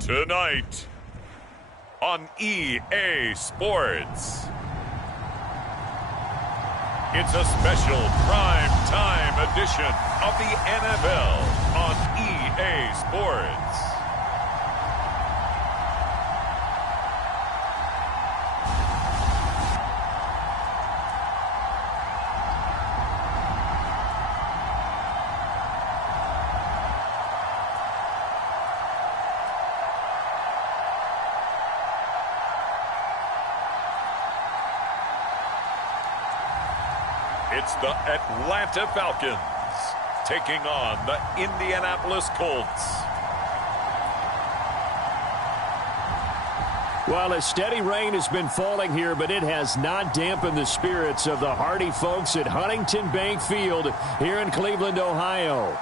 Tonight on EA Sports, it's a special prime time edition of the NFL on EA Sports. It's the Atlanta Falcons taking on the Indianapolis Colts. Well, a steady rain has been falling here, but it has not dampened the spirits of the hardy folks at Huntington Bank Field here in Cleveland, Ohio.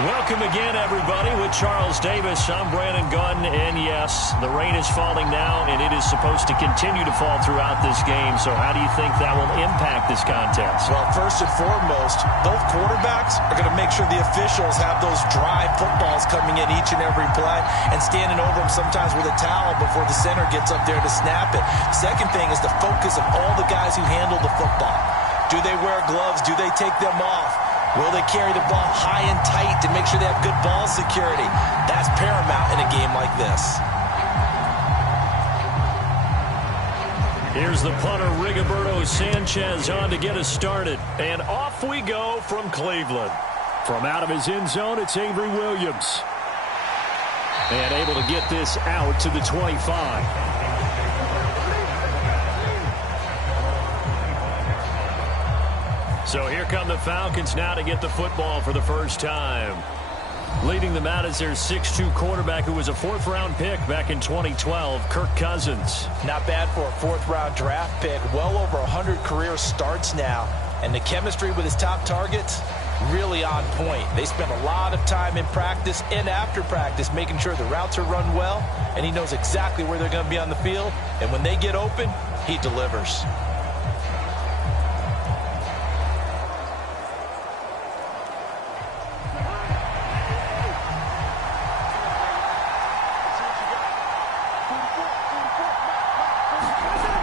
Welcome again, everybody, with Charles Davis. I'm Brandon Gunn, and yes, the rain is falling now, and it is supposed to continue to fall throughout this game. So how do you think that will impact this contest? Well, first and foremost, both quarterbacks are going to make sure the officials have those dry footballs coming in each and every play and standing over them sometimes with a towel before the center gets up there to snap it. Second thing is the focus of all the guys who handle the football. Do they wear gloves? Do they take them off? Will they carry the ball high and tight to make sure they have good ball security? That's paramount in a game like this. Here's the punter, Rigoberto Sanchez, on to get us started. And off we go from Cleveland. From out of his end zone, it's Avery Williams. And able to get this out to the 25. So here come the Falcons now to get the football for the first time. Leading them out is their 6'2 quarterback who was a fourth-round pick back in 2012, Kirk Cousins. Not bad for a fourth-round draft pick. Well over 100 career starts now. And the chemistry with his top targets, really on point. They spend a lot of time in practice and after practice making sure the routes are run well, and he knows exactly where they're going to be on the field. And when they get open, he delivers.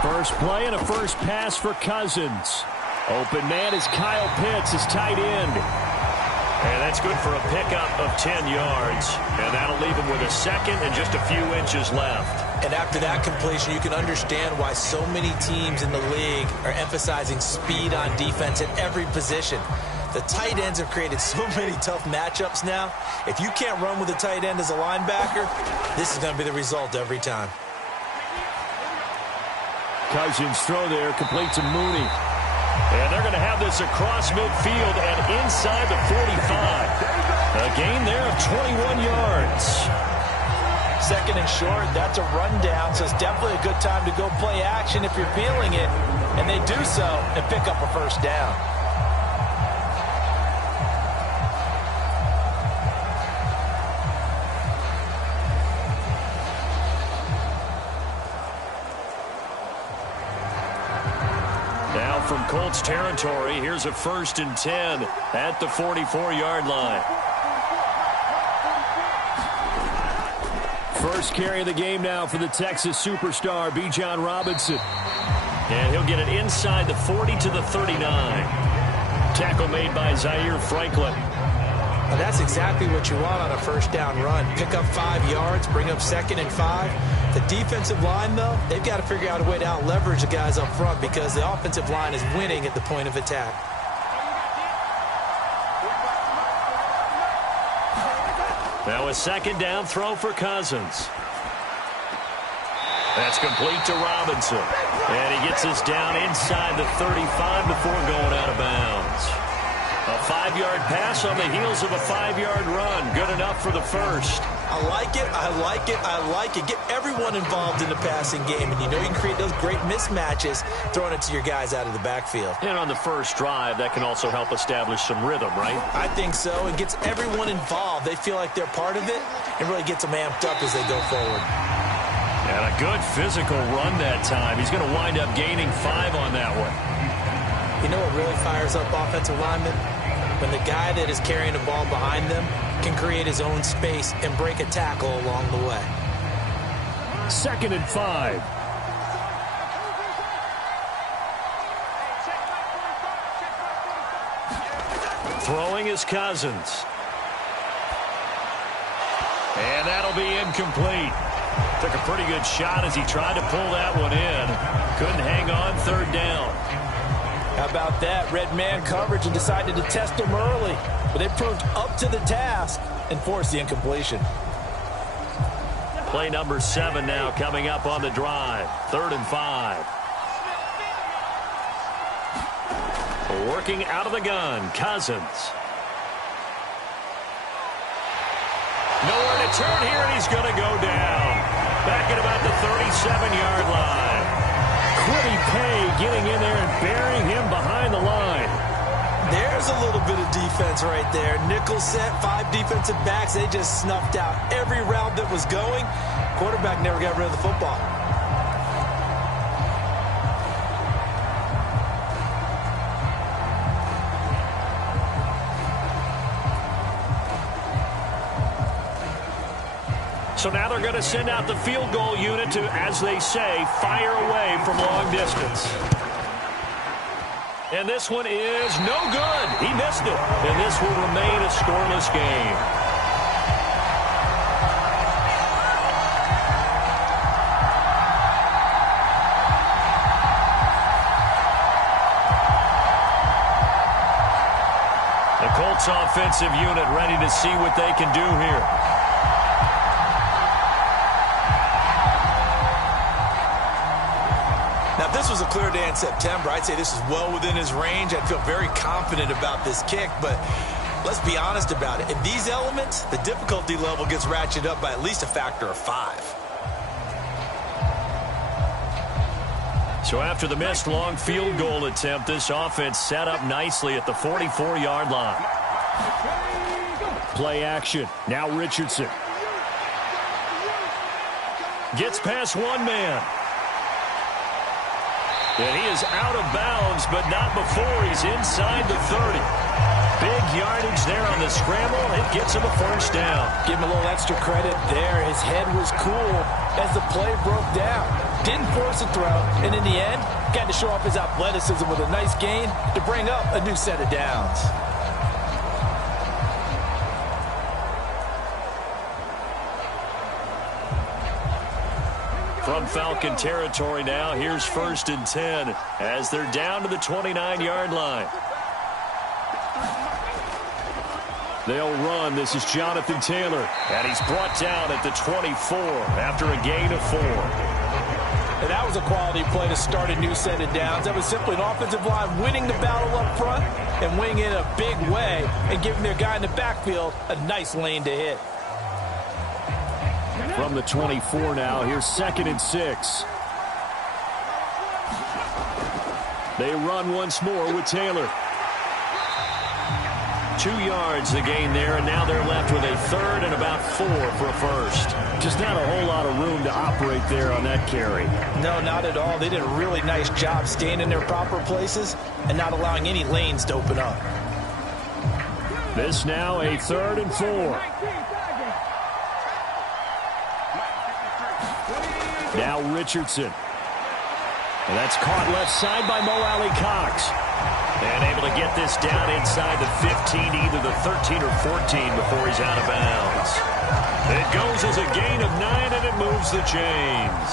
First play and a first pass for Cousins. Open man is Kyle Pitts, his tight end. And that's good for a pickup of 10 yards. And that'll leave him with a second and just a few inches left. And after that completion, you can understand why so many teams in the league are emphasizing speed on defense at every position. The tight ends have created so many tough matchups now. If you can't run with a tight end as a linebacker, this is going to be the result every time. Cousins throw there, complete to Mooney. And they're going to have this across midfield and inside the 45. A gain there of 21 yards. Second and short, that's a rundown, so it's definitely a good time to go play action if you're feeling it. And they do so and pick up a first down. From Colts territory, here's a 1st and 10 at the 44-yard line. First carry of the game now for the Texas superstar, Bijan Robinson. And he'll get it inside the 40 to the 39. Tackle made by Zaire Franklin. Well, that's exactly what you want on a first down run. Pick up 5 yards, bring up 2nd and 5. The defensive line, though, they've got to figure out a way to out-leverage the guys up front because the offensive line is winning at the point of attack. Now a second down throw for Cousins. That's complete to Robinson. And he gets us down inside the 35 before going out of bounds. A 5-yard pass on the heels of a 5-yard run. Good enough for the first. I like it, I like it, I like it. Get everyone involved in the passing game, and you know you can create those great mismatches throwing it to your guys out of the backfield. And on the first drive, that can also help establish some rhythm, right? I think so. It gets everyone involved. They feel like they're part of it, and really gets them amped up as they go forward. And a good physical run that time. He's going to wind up gaining 5 on that one. You know what really fires up offensive linemen? When the guy that is carrying the ball behind them can create his own space and break a tackle along the way. 2nd and 5. Throwing is Cousins. And that'll be incomplete. Took a pretty good shot as he tried to pull that one in. Couldn't hang on 3rd down. How about that? Red man coverage and decided to test him early. But they proved up to the task and forced the incompletion. Play number 7 now coming up on the drive. 3rd and 5. Working out of the gun, Cousins. Nowhere to turn here, and he's going to go down. Back at about the 37-yard line. Quiddy Pay getting in there and burying him behind the line. There's a little bit of defense right there. Nickel set, 5 defensive backs. They just snuffed out every route that was going. Quarterback never got rid of the football. So now they're going to send out the field goal unit to, as they say, fire away from long distance. And this one is no good. He missed it. And this will remain a scoreless game. The Colts offensive unit ready to see what they can do here. Now, if this was a clear day in September, I'd say this is well within his range. I'd feel very confident about this kick, but let's be honest about it. In these elements, the difficulty level gets ratcheted up by at least a factor of 5. So after the missed long field goal attempt, this offense set up nicely at the 44-yard line. Play action. Now Richardson. Gets past one man. And he is out of bounds, but not before he's inside the 30. Big yardage there on the scramble. It gets him a 1st down. Give him a little extra credit there. His head was cool as the play broke down. Didn't force a throw, and in the end, got to show off his athleticism with a nice gain to bring up a new set of downs. From Falcon territory now, here's 1st and 10 as they're down to the 29-yard line. They'll run. This is Jonathan Taylor, and he's brought down at the 24 after a gain of 4. And that was a quality play to start a new set of downs. That was simply an offensive line winning the battle up front and winning it in a big way and giving their guy in the backfield a nice lane to hit. From the 24 now, here's 2nd and 6. They run once more with Taylor. 2 yards the gain there, and now they're left with a 3rd and about 4 for a 1st. Just not a whole lot of room to operate there on that carry. No, not at all. They did a really nice job staying in their proper places and not allowing any lanes to open up. This now a 3rd and 4. Now Richardson. And that's caught left side by Mo Alley Cox. And able to get this down inside the 15, either the 13 or 14 before he's out of bounds. It goes as a gain of 9, and it moves the chains.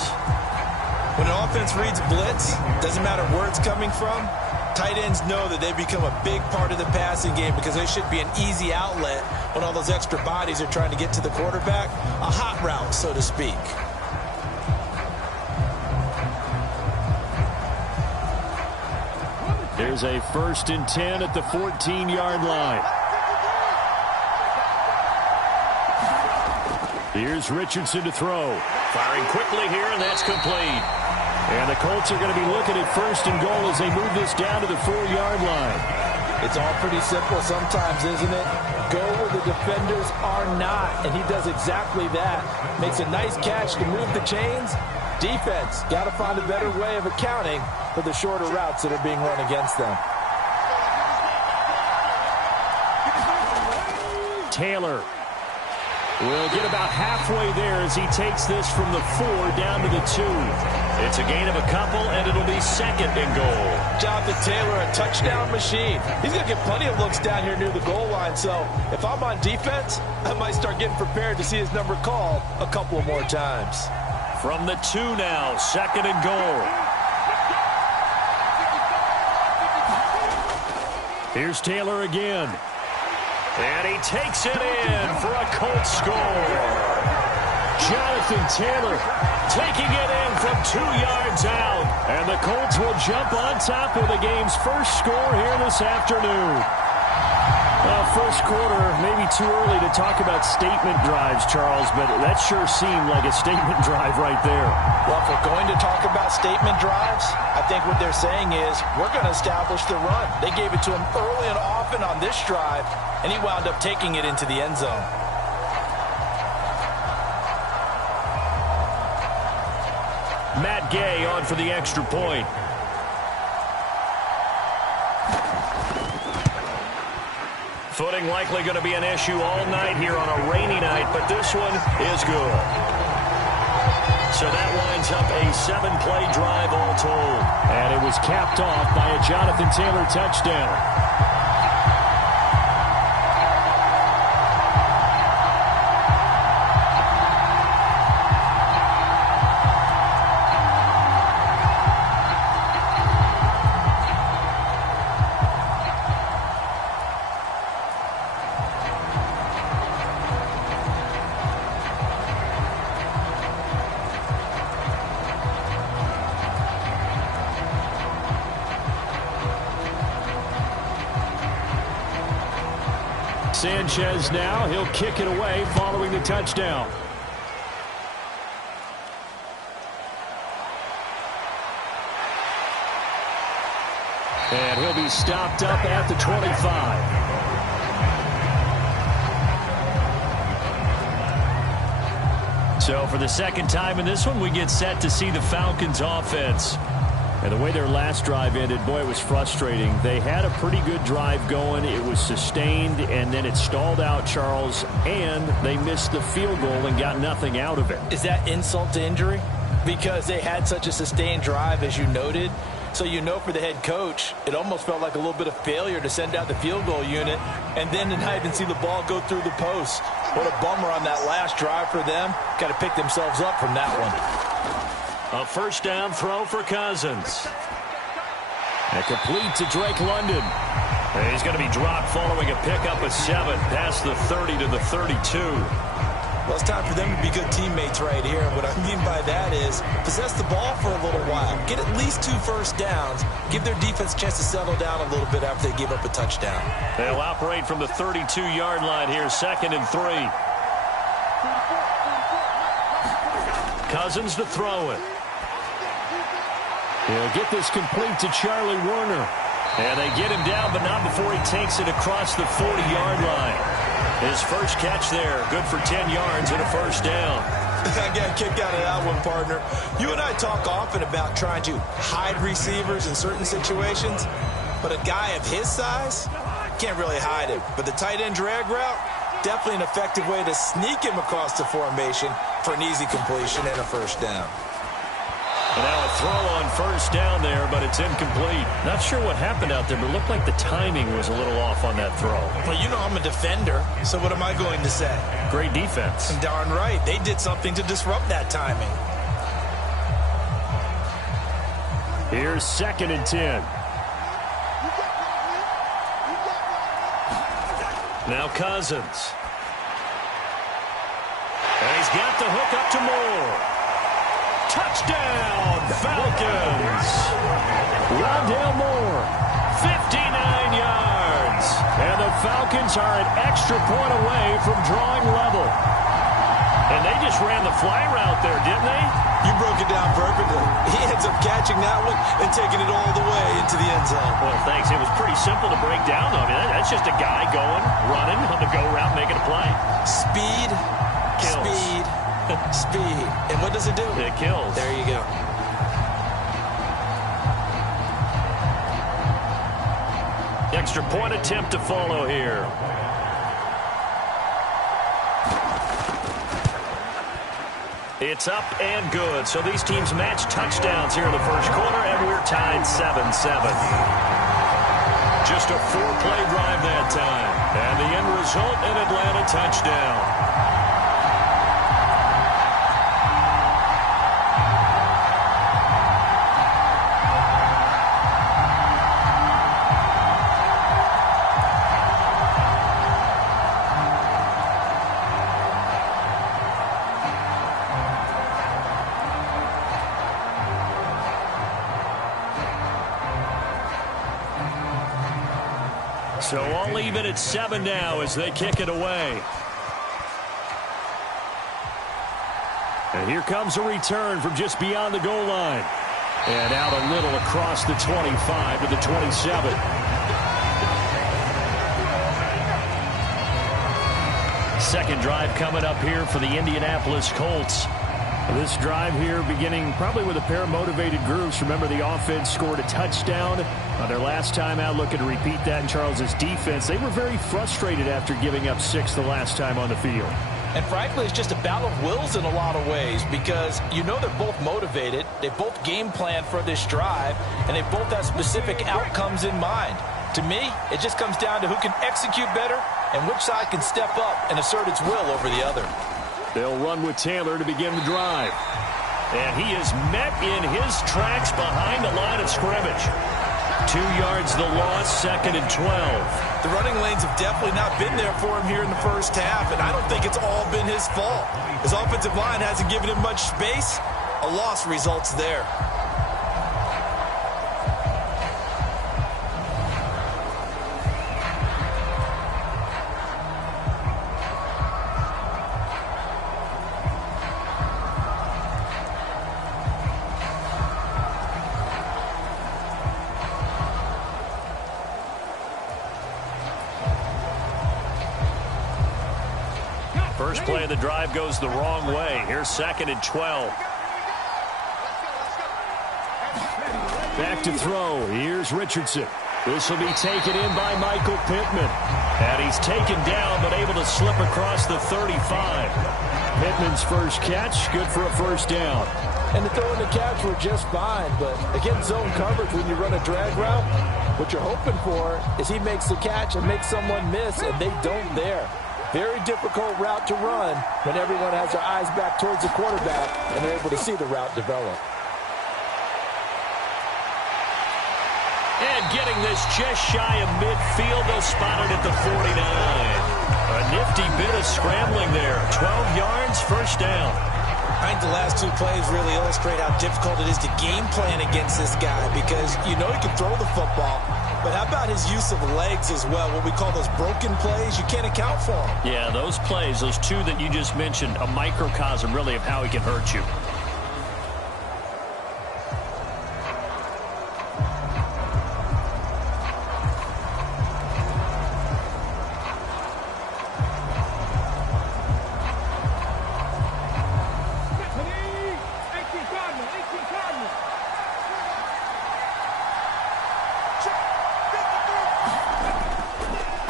When an offense reads blitz, doesn't matter where it's coming from, tight ends know that they become a big part of the passing game because they should be an easy outlet when all those extra bodies are trying to get to the quarterback. A hot route, so to speak. Here's a 1st and 10 at the 14-yard line. Here's Richardson to throw. Firing quickly here, and that's complete. And the Colts are going to be looking at 1st and goal as they move this down to the 4-yard line. It's all pretty simple sometimes, isn't it? Go where the defenders are not, and he does exactly that. Makes a nice catch to move the chains. Defense, got to find a better way of accounting for the shorter routes that are being run against them. Taylor. We'll get about halfway there as he takes this from the 4 down to the 2. It's a gain of a couple, and it'll be 2nd and goal. Jonathan Taylor, a touchdown machine. He's going to get plenty of looks down here near the goal line, so if I'm on defense, I might start getting prepared to see his number called a couple more times. From the 2 now, 2nd and goal. Here's Taylor again. And he takes it in for a Colts score. Jonathan Taylor taking it in from 2 yards out. And the Colts will jump on top of the game's first score here this afternoon. Well, first quarter, maybe too early to talk about statement drives, Charles, but that sure seemed like a statement drive right there. Well, if we're going to talk about statement drives, I think what they're saying is we're going to establish the run. They gave it to him early and often on this drive, and he wound up taking it into the end zone. Matt Gay on for the extra point. Footing likely going to be an issue all night here on a rainy night, but this one is good. So that winds up a 7-play drive all told. And it was capped off by a Jonathan Taylor touchdown. Sanchez now, he'll kick it away following the touchdown. And he'll be stopped up at the 25. So for the second time in this one, we get set to see the Falcons offense. And the way their last drive ended, boy, it was frustrating. They had a pretty good drive going. It was sustained, and then it stalled out, Charles, and they missed the field goal and got nothing out of it. Is that insult to injury? Because they had such a sustained drive, as you noted. So you know for the head coach, it almost felt like a little bit of failure to send out the field goal unit and then to not even see the ball go through the post. What a bummer on that last drive for them. Got to pick themselves up from that one. A first down throw for Cousins. And complete to Drake London. And he's going to be dropped following a pickup of 7 past the 30 to the 32. Well, it's time for them to be good teammates right here. And what I mean by that is possess the ball for a little while. Get at least 2 first downs. Give their defense a chance to settle down a little bit after they give up a touchdown. They'll operate from the 32-yard line here, 2nd and 3. Cousins to throw it. He'll get this complete to Charlie Warner. And they get him down, but not before he takes it across the 40-yard line. His first catch there, good for 10 yards and a first down. I got a kick out of that one, partner. You and I talk often about trying to hide receivers in certain situations, but a guy of his size can't really hide him. But the tight end drag route, definitely an effective way to sneak him across the formation for an easy completion and a first down. And now a throw on first down there, but it's incomplete. Not sure what happened out there, but it looked like the timing was a little off on that throw. Well, you know I'm a defender, so what am I going to say? Great defense. Darn right. They did something to disrupt that timing. Here's 2nd and 10. Now Cousins. And he's got the hook up to Moore. Touchdown, Falcons. Rondale Moore, 59 yards. And the Falcons are an extra point away from drawing level. And they just ran the fly route there, didn't they? You broke it down perfectly. He ends up catching that one and taking it all the way into the end zone. Well, thanks. It was pretty simple to break down, though. I mean, that's just a guy going, running on the go route, making a play. Speed, kills. Speed. Speed. And what does it do? It kills. There you go. Extra point attempt to follow here. It's up and good. So these teams match touchdowns here in the first quarter, and we're tied 7-7. Just a 4-play drive that time. And the end result, an Atlanta touchdown. So all even at 7 now as they kick it away. And here comes a return from just beyond the goal line. And out a little across the 25 to the 27. Second drive coming up here for the Indianapolis Colts. This drive here beginning probably with a pair of motivated groups. Remember, the offense scored a touchdown their last time out. Looking to repeat that in Charles's defense. They were very frustrated after giving up 6 the last time on the field. And frankly, it's just a battle of wills in a lot of ways because you know they're both motivated. They both game plan for this drive, and they both have specific outcomes in mind. To me, it just comes down to who can execute better and which side can step up and assert its will over the other. They'll run with Taylor to begin the drive. And he is met in his tracks behind the line of scrimmage. 2 yards the loss, 2nd and 12. The running lanes have definitely not been there for him here in the first half, and I don't think it's all been his fault. His offensive line hasn't given him much space. A loss results there. First play of the drive goes the wrong way. Here's 2nd and 12. Back to throw. Here's Richardson. This will be taken in by Michael Pittman. And he's taken down but able to slip across the 35. Pittman's first catch, good for a first down. And the throw and the catch were just fine, but against zone coverage when you run a drag route, what you're hoping for is he makes the catch and makes someone miss, and they don't there. Very difficult route to run when everyone has their eyes back towards the quarterback and they're able to see the route develop. And getting this just shy of midfield, they'll spot it at the 49. A nifty bit of scrambling there. 12 yards, first down. I think the last 2 plays really illustrate how difficult it is to game plan against this guy because you know he can throw the football, but how about his use of legs as well? What we call those broken plays, you can't account for them. Yeah, those plays, those 2 that you just mentioned, a microcosm really of how he can hurt you.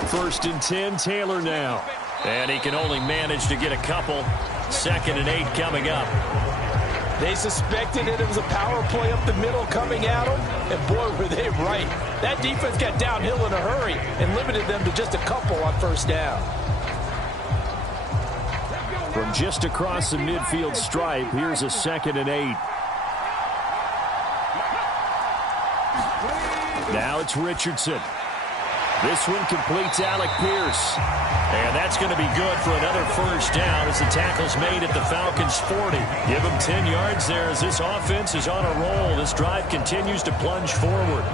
First and 10, Taylor now. And he can only manage to get a couple. 2nd and 8 coming up. They suspected it was a power play up the middle coming at them, and boy, were they right. That defense got downhill in a hurry and limited them to just a couple on first down. From just across the midfield stripe, here's a 2nd and 8. Now it's Richardson. This one completes Alec Pierce. And that's going to be good for another first down as the tackle's made at the Falcons' 40. Give them 10 yards there as this offense is on a roll. This drive continues to plunge forward.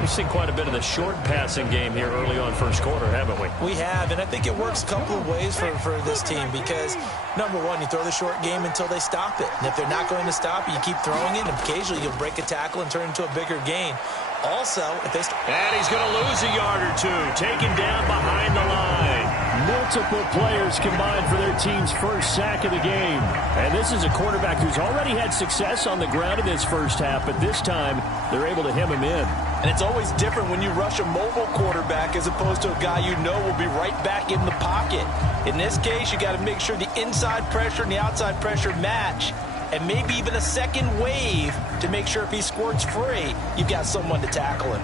We've seen quite a bit of the short passing game here early on first quarter, haven't we? We have, and I think it works a couple of ways for this team because, number one, you throw the short game until they stop it. And if they're not going to stop it, you keep throwing it, and occasionally you'll break a tackle and turn it into a bigger gain. Also, if they... And he's going to lose a yard or 2, taken down behind the line. Multiple players combined for their team's first sack of the game. And this is a quarterback who's already had success on the ground in this first half, but this time they're able to hem him in. And it's always different when you rush a mobile quarterback as opposed to a guy you know will be right back in the pocket. In this case, you got to make sure the inside pressure and the outside pressure match. and maybe even a second wave to make sure if he squirts free, you've got someone to tackle him.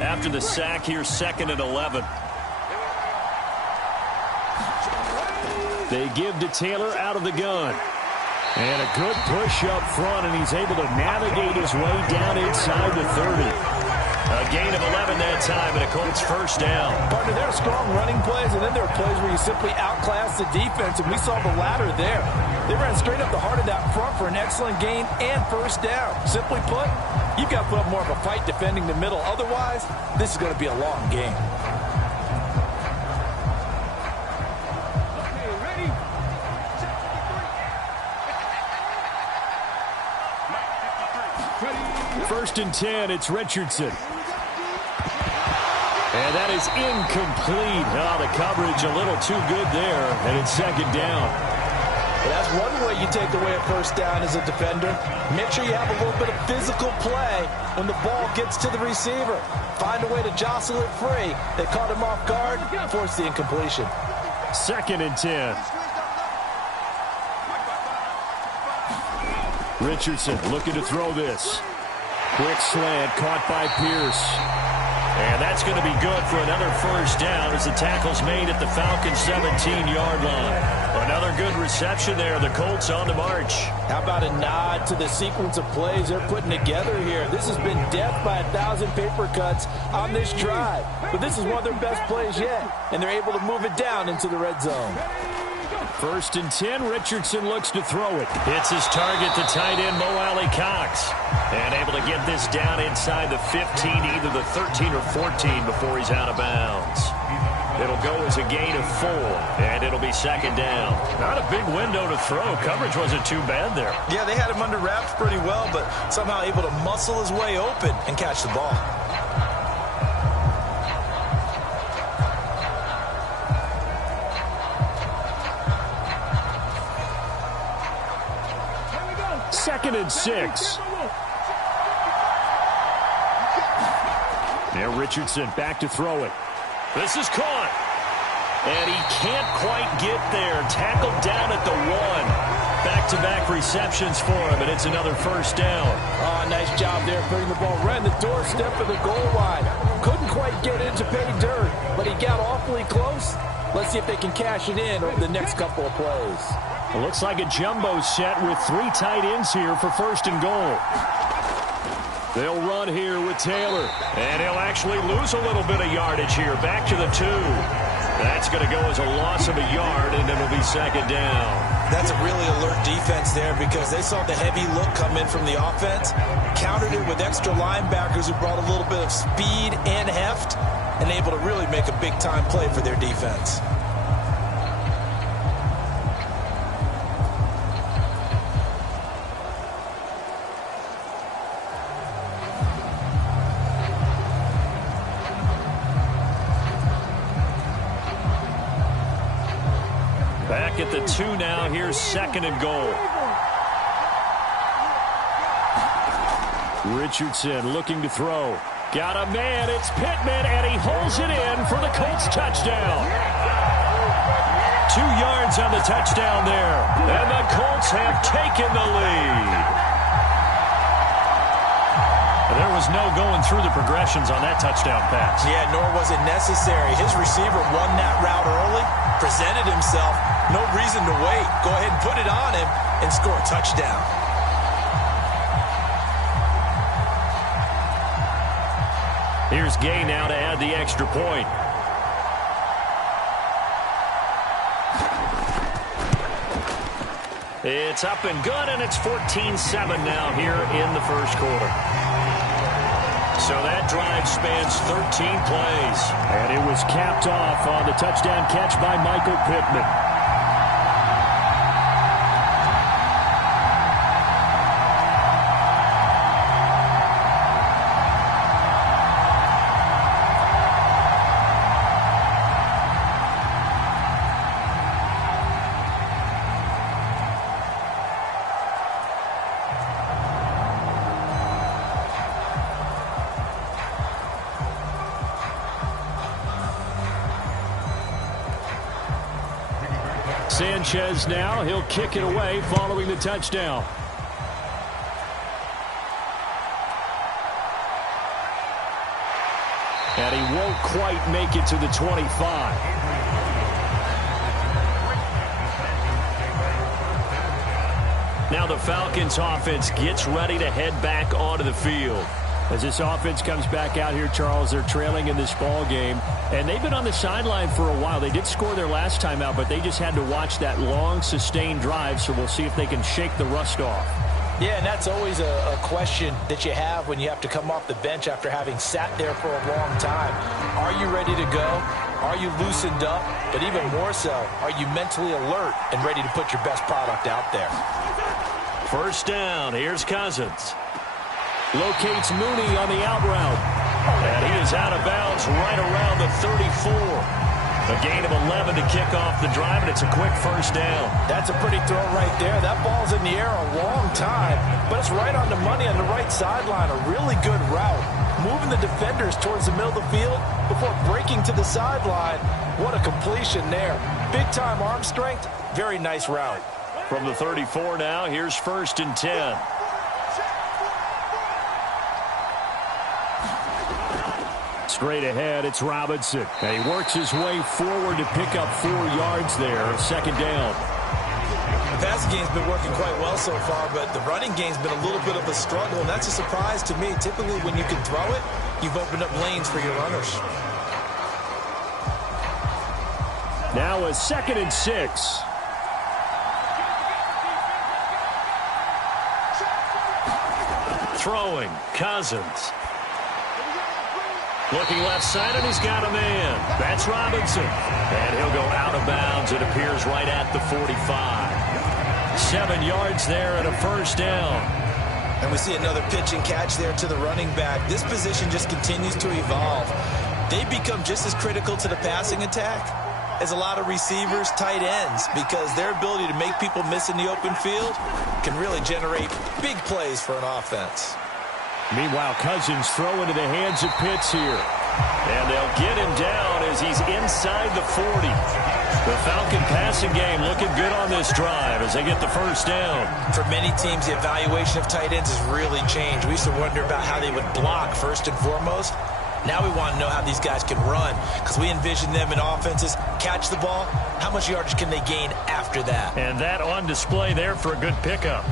After the sack, here's 2nd and 11. They give to Taylor out of the gun. And a good push up front, and he's able to navigate his way down inside the 30. A gain of 11 that time, and a Colts first down. Partner, there are strong running plays, and then there are plays where you simply outclass the defense, and we saw the latter there. They ran straight up the heart of that front for an excellent gain and first down. Simply put, you've got to put up more of a fight defending the middle. Otherwise, this is going to be a long game. First and 10, it's Richardson. And that is incomplete. Oh, the coverage a little too good there, and it's 2nd down. Well, that's one way you take away a first down as a defender. Make sure you have a little bit of physical play when the ball gets to the receiver. Find a way to jostle it free. They caught him off guard, forced the incompletion. 2nd and 10. Richardson looking to throw this. Quick slant caught by Pierce. And that's going to be good for another first down as the tackle's made at the Falcons' 17-yard line. Another good reception there. The Colts on the march. How about a nod to the sequence of plays they're putting together here? This has been death by 1,000 paper cuts on this drive. But this is one of their best plays yet, and they're able to move it down into the red zone. First and 10, Richardson looks to throw it. Hits his target, the tight end, Mo Alley-Cox. And able to get this down inside the 15, either the 13 or 14 before he's out of bounds. It'll go as a gain of 4, and it'll be 2nd down. Not a big window to throw. Coverage wasn't too bad there. Yeah, they had him under wraps pretty well, but somehow able to muscle his way open and catch the ball. Second and 6. Now Richardson back to throw it. This is caught. And he can't quite get there. Tackled down at the 1. Back-to-back receptions for him, and it's another first down. Oh, nice job there putting the ball right in the doorstep of the goal line. Couldn't quite get in to pay dirt, but he got awfully close. Let's see if they can cash it in over the next couple of plays. It looks like a jumbo set with 3 tight ends here for first and goal. They'll run here with Taylor. And he'll actually lose a little bit of yardage here. Back to the 2. That's going to go as a loss of a yard, and it'll be 2nd down. That's a really alert defense there because they saw the heavy look come in from the offense, countered it with extra linebackers who brought a little bit of speed and heft, and able to really make a big-time play for their defense. Back at the 2 now. Here's 2nd and goal. Richardson looking to throw. Got a man. It's Pittman, and he holds it in for the Colts touchdown. 2 yards on the touchdown there. And the Colts have taken the lead. There was no going through the progressions on that touchdown pass. Yeah, nor was it necessary. His receiver won that route early, presented himself. No reason to wait. Go ahead and put it on him and score a touchdown. Here's Gay now to add the extra point. It's up and good, and it's 14-7 now here in the first quarter. So that drive spans 13 plays. And it was capped off on the touchdown catch by Michael Pittman. Sanchez now. He'll kick it away following the touchdown. And he won't quite make it to the 25. Now the Falcons offense gets ready to head back onto the field. As this offense comes back out here, Charles, they're trailing in this ball game. And they've been on the sideline for a while. They did score their last time out, but they just had to watch that long, sustained drive. So we'll see if they can shake the rust off. Yeah, and that's always a question that you have when you have to come off the bench after having sat there for a long time. Are you ready to go? Are you loosened up? But even more so, are you mentally alert and ready to put your best product out there? First down, here's Cousins. Locates Mooney on the out route. And he is out of bounds right around the 34. A gain of 11 to kick off the drive, and it's a quick first down. That's a pretty throw right there. That ball's in the air a long time, but it's right on the money on the right sideline. A really good route. Moving the defenders towards the middle of the field before breaking to the sideline. What a completion there. Big-time arm strength. Very nice route. From the 34 now, here's 1st and 10. Straight ahead, it's Robinson. And he works his way forward to pick up 4 yards there. 2nd down. The passing game's been working quite well so far, but the running game's been a little bit of a struggle, and that's a surprise to me. Typically, when you can throw it, you've opened up lanes for your runners. Now a 2nd and 6. Throwing, Cousins. Looking left side, and he's got a man. That's Robinson. And he'll go out of bounds. It appears right at the 45. 7 yards there and a 1st down. And we see another pitch and catch there to the running back. This position just continues to evolve. They become just as critical to the passing attack as a lot of receivers, tight ends, because their ability to make people miss in the open field can really generate big plays for an offense. Meanwhile, Cousins throw into the hands of Pitts here. And they'll get him down as he's inside the 40. The Falcon passing game looking good on this drive as they get the 1st down. For many teams, the evaluation of tight ends has really changed. We used to wonder about how they would block first and foremost. Now we want to know how these guys can run, because we envision them in offenses catch the ball. How much yardage can they gain after that? And that on display there for a good pickup.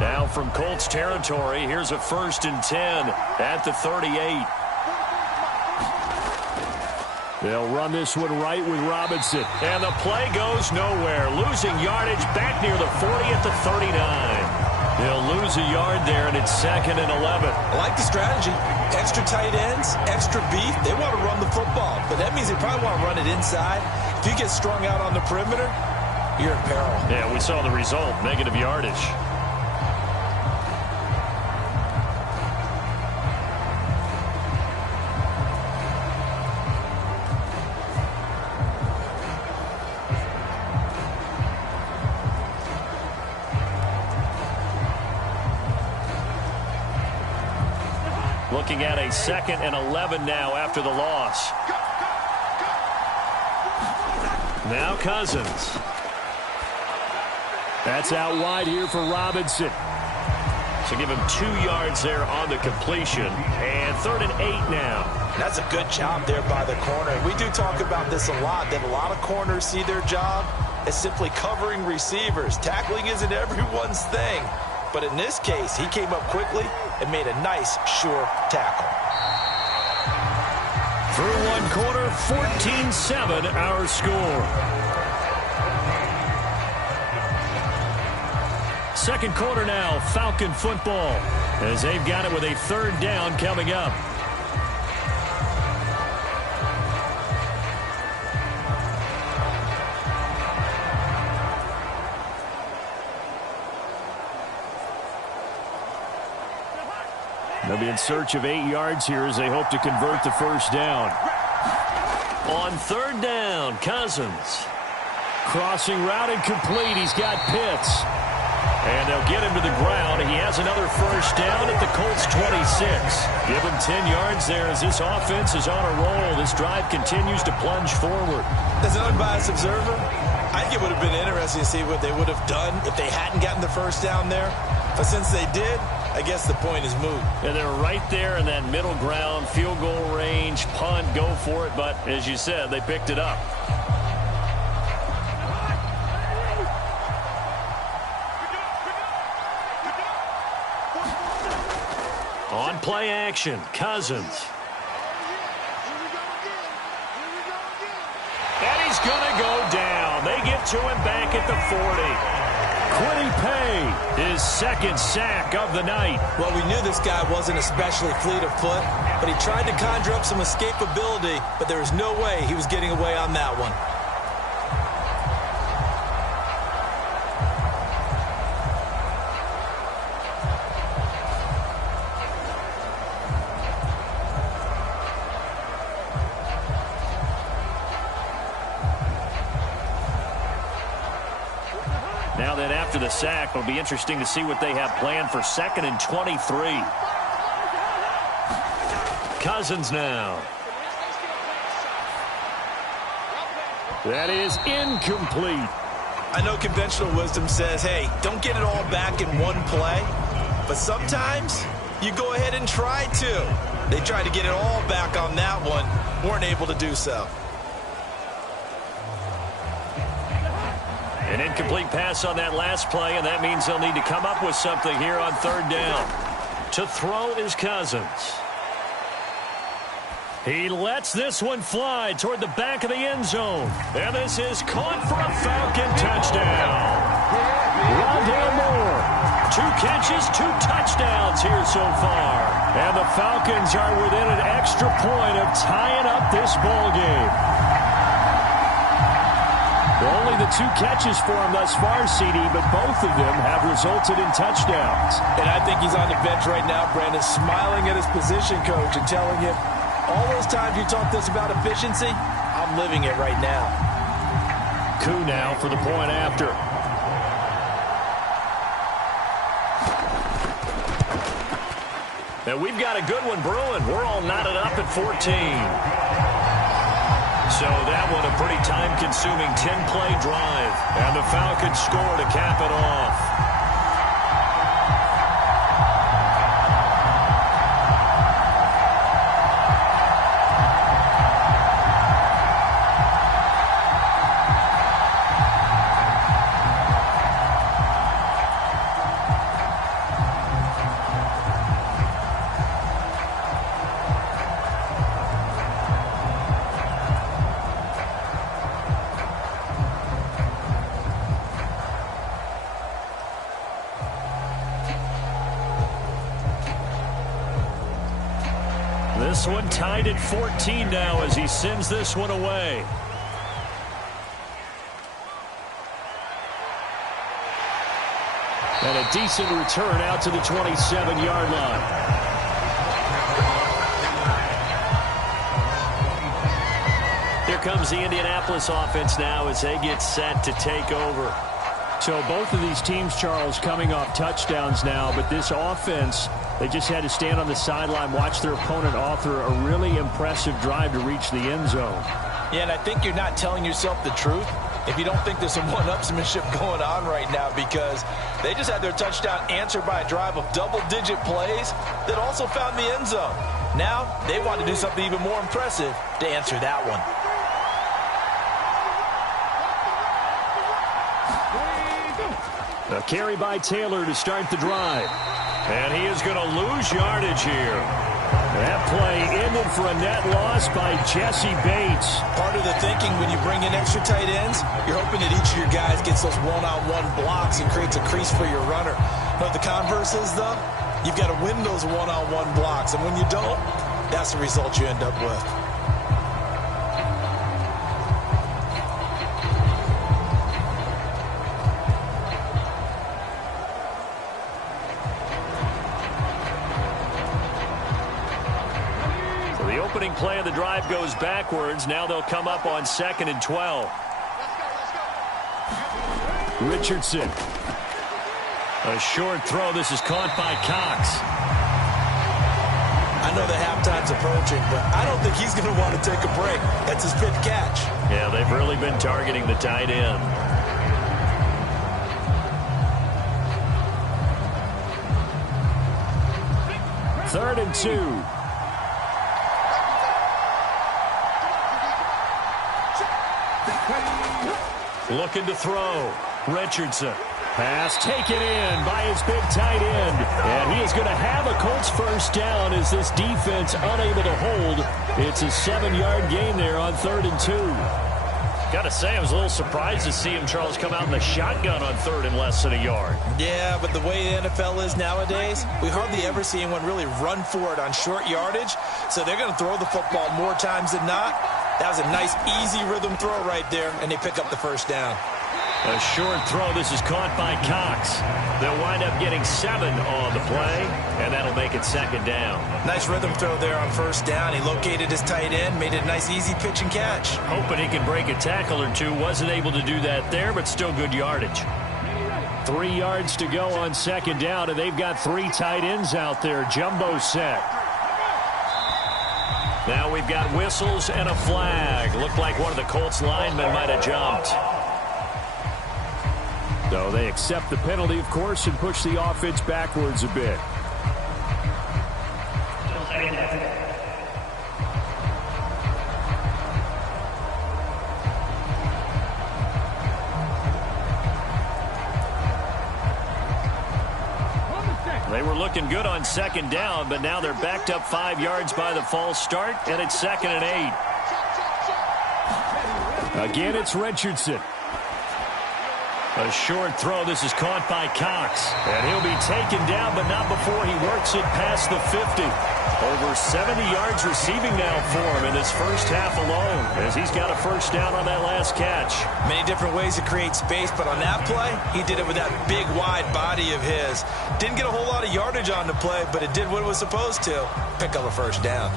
Now from Colts territory, here's a 1st and 10 at the 38. They'll run this one right with Robinson. And the play goes nowhere. Losing yardage back near the 40 at the 39. They'll lose a yard there, and it's 2nd and 11. I like the strategy. Extra tight ends, extra beef. They want to run the football, but that means they probably want to run it inside. If you get strung out on the perimeter, you're in peril. Yeah, we saw the result, negative yardage. Looking at a 2nd and 11 now after the loss. Now Cousins. That's out wide here for Robinson. So give him 2 yards there on the completion. And 3rd and 8 now. That's a good job there by the corner. We do talk about this a lot, that a lot of corners see their job as simply covering receivers. Tackling isn't everyone's thing. But in this case, he came up quickly and made a nice, sure tackle. Through one quarter, 14-7 our score. 2nd quarter now, Falcon football, as they've got it with a 3rd down coming up. They'll be in search of 8 yards here as they hope to convert the 1st down. On 3rd down, Cousins. Crossing route and complete. He's got Pitts. And they'll get him to the ground. He has another first down at the Colts 26. Give him 10 yards there as this offense is on a roll. This drive continues to plunge forward. As an unbiased observer, I think it would have been interesting to see what they would have done if they hadn't gotten the first down there. But since they did, I guess the point is moot. And they're right there in that middle ground, field goal range, punt, go for it. But as you said, they picked it up. On play action, Cousins. And he's going to go down. They get to him back at the 40. Quiddy Pay, his second sack of the night. Well, we knew this guy wasn't especially fleet of foot, but he tried to conjure up some escapability, but there was no way he was getting away on that one. Now then, after the sack, it'll be interesting to see what they have planned for 2nd and 23. Cousins now. That is incomplete. I know conventional wisdom says, hey, don't get it all back in one play. But sometimes you go ahead and try to. They tried to get it all back on that one. Weren't able to do so. An incomplete pass on that last play, and that means they'll need to come up with something here on 3rd down. To throw is Cousins. He lets this one fly toward the back of the end zone. And this is caught for a Falcon touchdown. Rondale Moore. 2 catches, 2 touchdowns here so far. And the Falcons are within an extra point of tying up this ball game. Only the 2 catches for him thus far, CD, but both of them have resulted in touchdowns. And I think he's on the bench right now, Brandon, smiling at his position coach and telling him, all those times you talked this about efficiency, I'm living it right now. Coup now for the point after. And we've got a good one brewing. We're all knotted up at 14. So that one a pretty time-consuming 10-play drive. And the Falcons score to cap it off. This one tied at 14 now as he sends this one away. And a decent return out to the 27-yard line. Here comes the Indianapolis offense now as they get set to take over. So both of these teams, Charles, coming off touchdowns now, but this offense, they just had to stand on the sideline, watch their opponent author a really impressive drive to reach the end zone. Yeah, and I think you're not telling yourself the truth if you don't think there's some one-upsmanship going on right now, because they just had their touchdown answered by a drive of double-digit plays that also found the end zone. Now they want to do something even more impressive to answer that one. A carry by Taylor to start the drive. And he is going to lose yardage here. That play ended for a net loss by Jesse Bates. Part of the thinking when you bring in extra tight ends, you're hoping that each of your guys gets those one-on-one blocks and creates a crease for your runner. But the converse is, though, you've got to win those one-on-one blocks. And when you don't, that's the result you end up with. Opening play of the drive goes backwards. Now they'll come up on 2nd and 12. Richardson. A short throw. This is caught by Cox. I know the halftime's approaching, but I don't think he's going to want to take a break. That's his fifth catch. Yeah, they've really been targeting the tight end. Third and 2. Looking to throw. Richardson. Pass taken in by his big tight end. And he is going to have a Colts first down as this defense unable to hold. It's a 7-yard gain there on 3rd and 2. Got to say, I was a little surprised to see him, Charles, come out in the shotgun on 3rd and less than a yard. Yeah, but the way the NFL is nowadays, we hardly ever see anyone really run for it on short yardage. So they're going to throw the football more times than not. That was a nice, easy rhythm throw right there, and they pick up the first down. A short throw. This is caught by Cox. They'll wind up getting 7 on the play, and that'll make it 2nd down. Nice rhythm throw there on first down. He located his tight end, made it a nice, easy pitch and catch. Hoping he can break a tackle or two. Wasn't able to do that there, but still good yardage. 3 yards to go on 2nd down, and they've got 3 tight ends out there. Jumbo set. Now we've got whistles and a flag. Looked like one of the Colts linemen might have jumped. So they accept the penalty, of course, and push the offense backwards a bit. They were looking good on 2nd down, but now they're backed up 5 yards by the false start, and it's 2nd and 8. Again, it's Richardson. A short throw. This is caught by Cox. And he'll be taken down, but not before he works it past the 50. Over 70 yards receiving now for him in this first half alone, as he's got a first down on that last catch. Many different ways to create space, but on that play, he did it with that big, wide body of his. Didn't get a whole lot of yardage on the play, but it did what it was supposed to. Pick up a first down.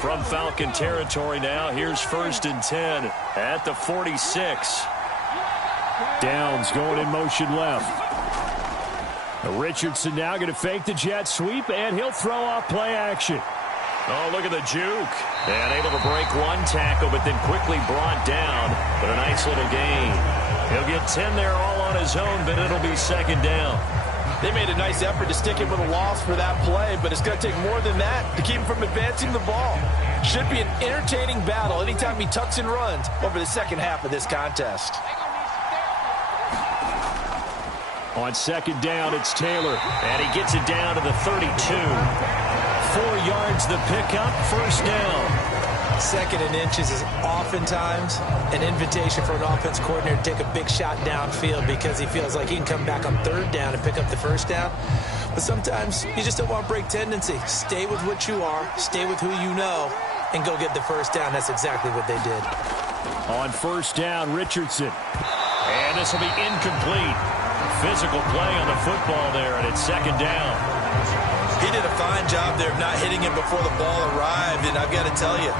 From Falcon territory now, here's 1st and 10 at the 46. Downs going in motion left. Richardson now going to fake the jet sweep, and he'll throw off play action. Oh, look at the juke. And able to break one tackle, but then quickly brought down. But a nice little gain. He'll get 10 there all on his own, but it'll be 2nd down. They made a nice effort to stick him with a loss for that play, but it's going to take more than that to keep him from advancing the ball. Should be an entertaining battle anytime he tucks and runs over the second half of this contest. On 2nd down, it's Taylor. And he gets it down to the 32. 4 yards the pickup, first down. 2nd and inches is oftentimes an invitation for an offense coordinator to take a big shot downfield because he feels like he can come back on 3rd down and pick up the first down. But sometimes you just don't want to break tendency. Stay with what you are, stay with who you know, and go get the first down. That's exactly what they did. On 1st down, Richardson. And this will be incomplete. Physical play on the football there, and it's 2nd down. He did a fine job there of not hitting him before the ball arrived, and I've got to tell you,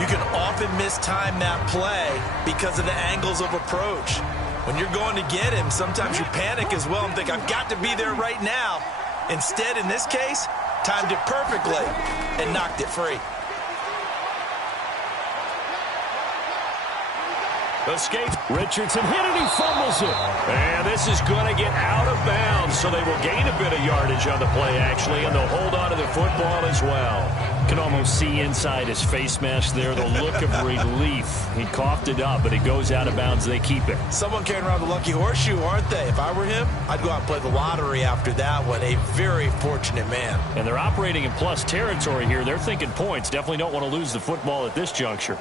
you can often mistime that play because of the angles of approach. When you're going to get him, sometimes you panic as well and think, I've got to be there right now. Instead, in this case, timed it perfectly and knocked it free. Escape. Richardson hit it, he fumbles it. And this is going to get out of bounds, so they will gain a bit of yardage on the play, actually, and they'll hold on to the football as well. Can almost see inside his face mask there, the look of relief. He coughed it up, but it goes out of bounds. They keep it. Someone carrying around the lucky horseshoe, aren't they? If I were him, I'd go out and play the lottery after that one. A very fortunate man. And they're operating in plus territory here. They're thinking points. Definitely don't want to lose the football at this juncture.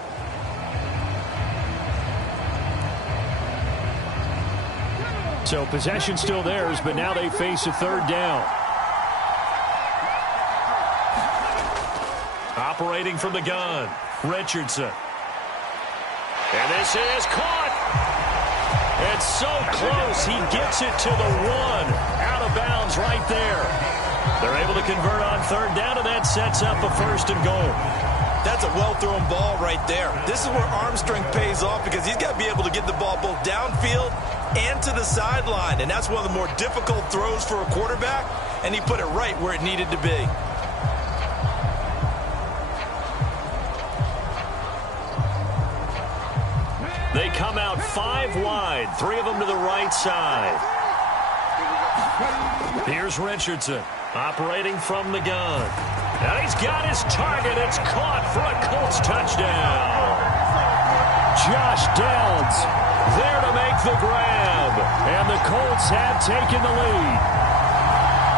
So possession still theirs, but now they face a 3rd down. Operating from the gun, Richardson. And this is caught. It's so close. He gets it to the 1. Out of bounds right there. They're able to convert on 3rd down, and that sets up a 1st and goal. That's a well-thrown ball right there. This is where arm strength pays off because he's got to be able to get the ball both downfield and to the sideline. And that's one of the more difficult throws for a quarterback, and he put it right where it needed to be. They come out 5 wide, 3 of them to the right side. Here's Richardson, operating from the gun. And he's got his target. It's caught for a Colts touchdown. Josh Downs there to make the grab. And the Colts have taken the lead.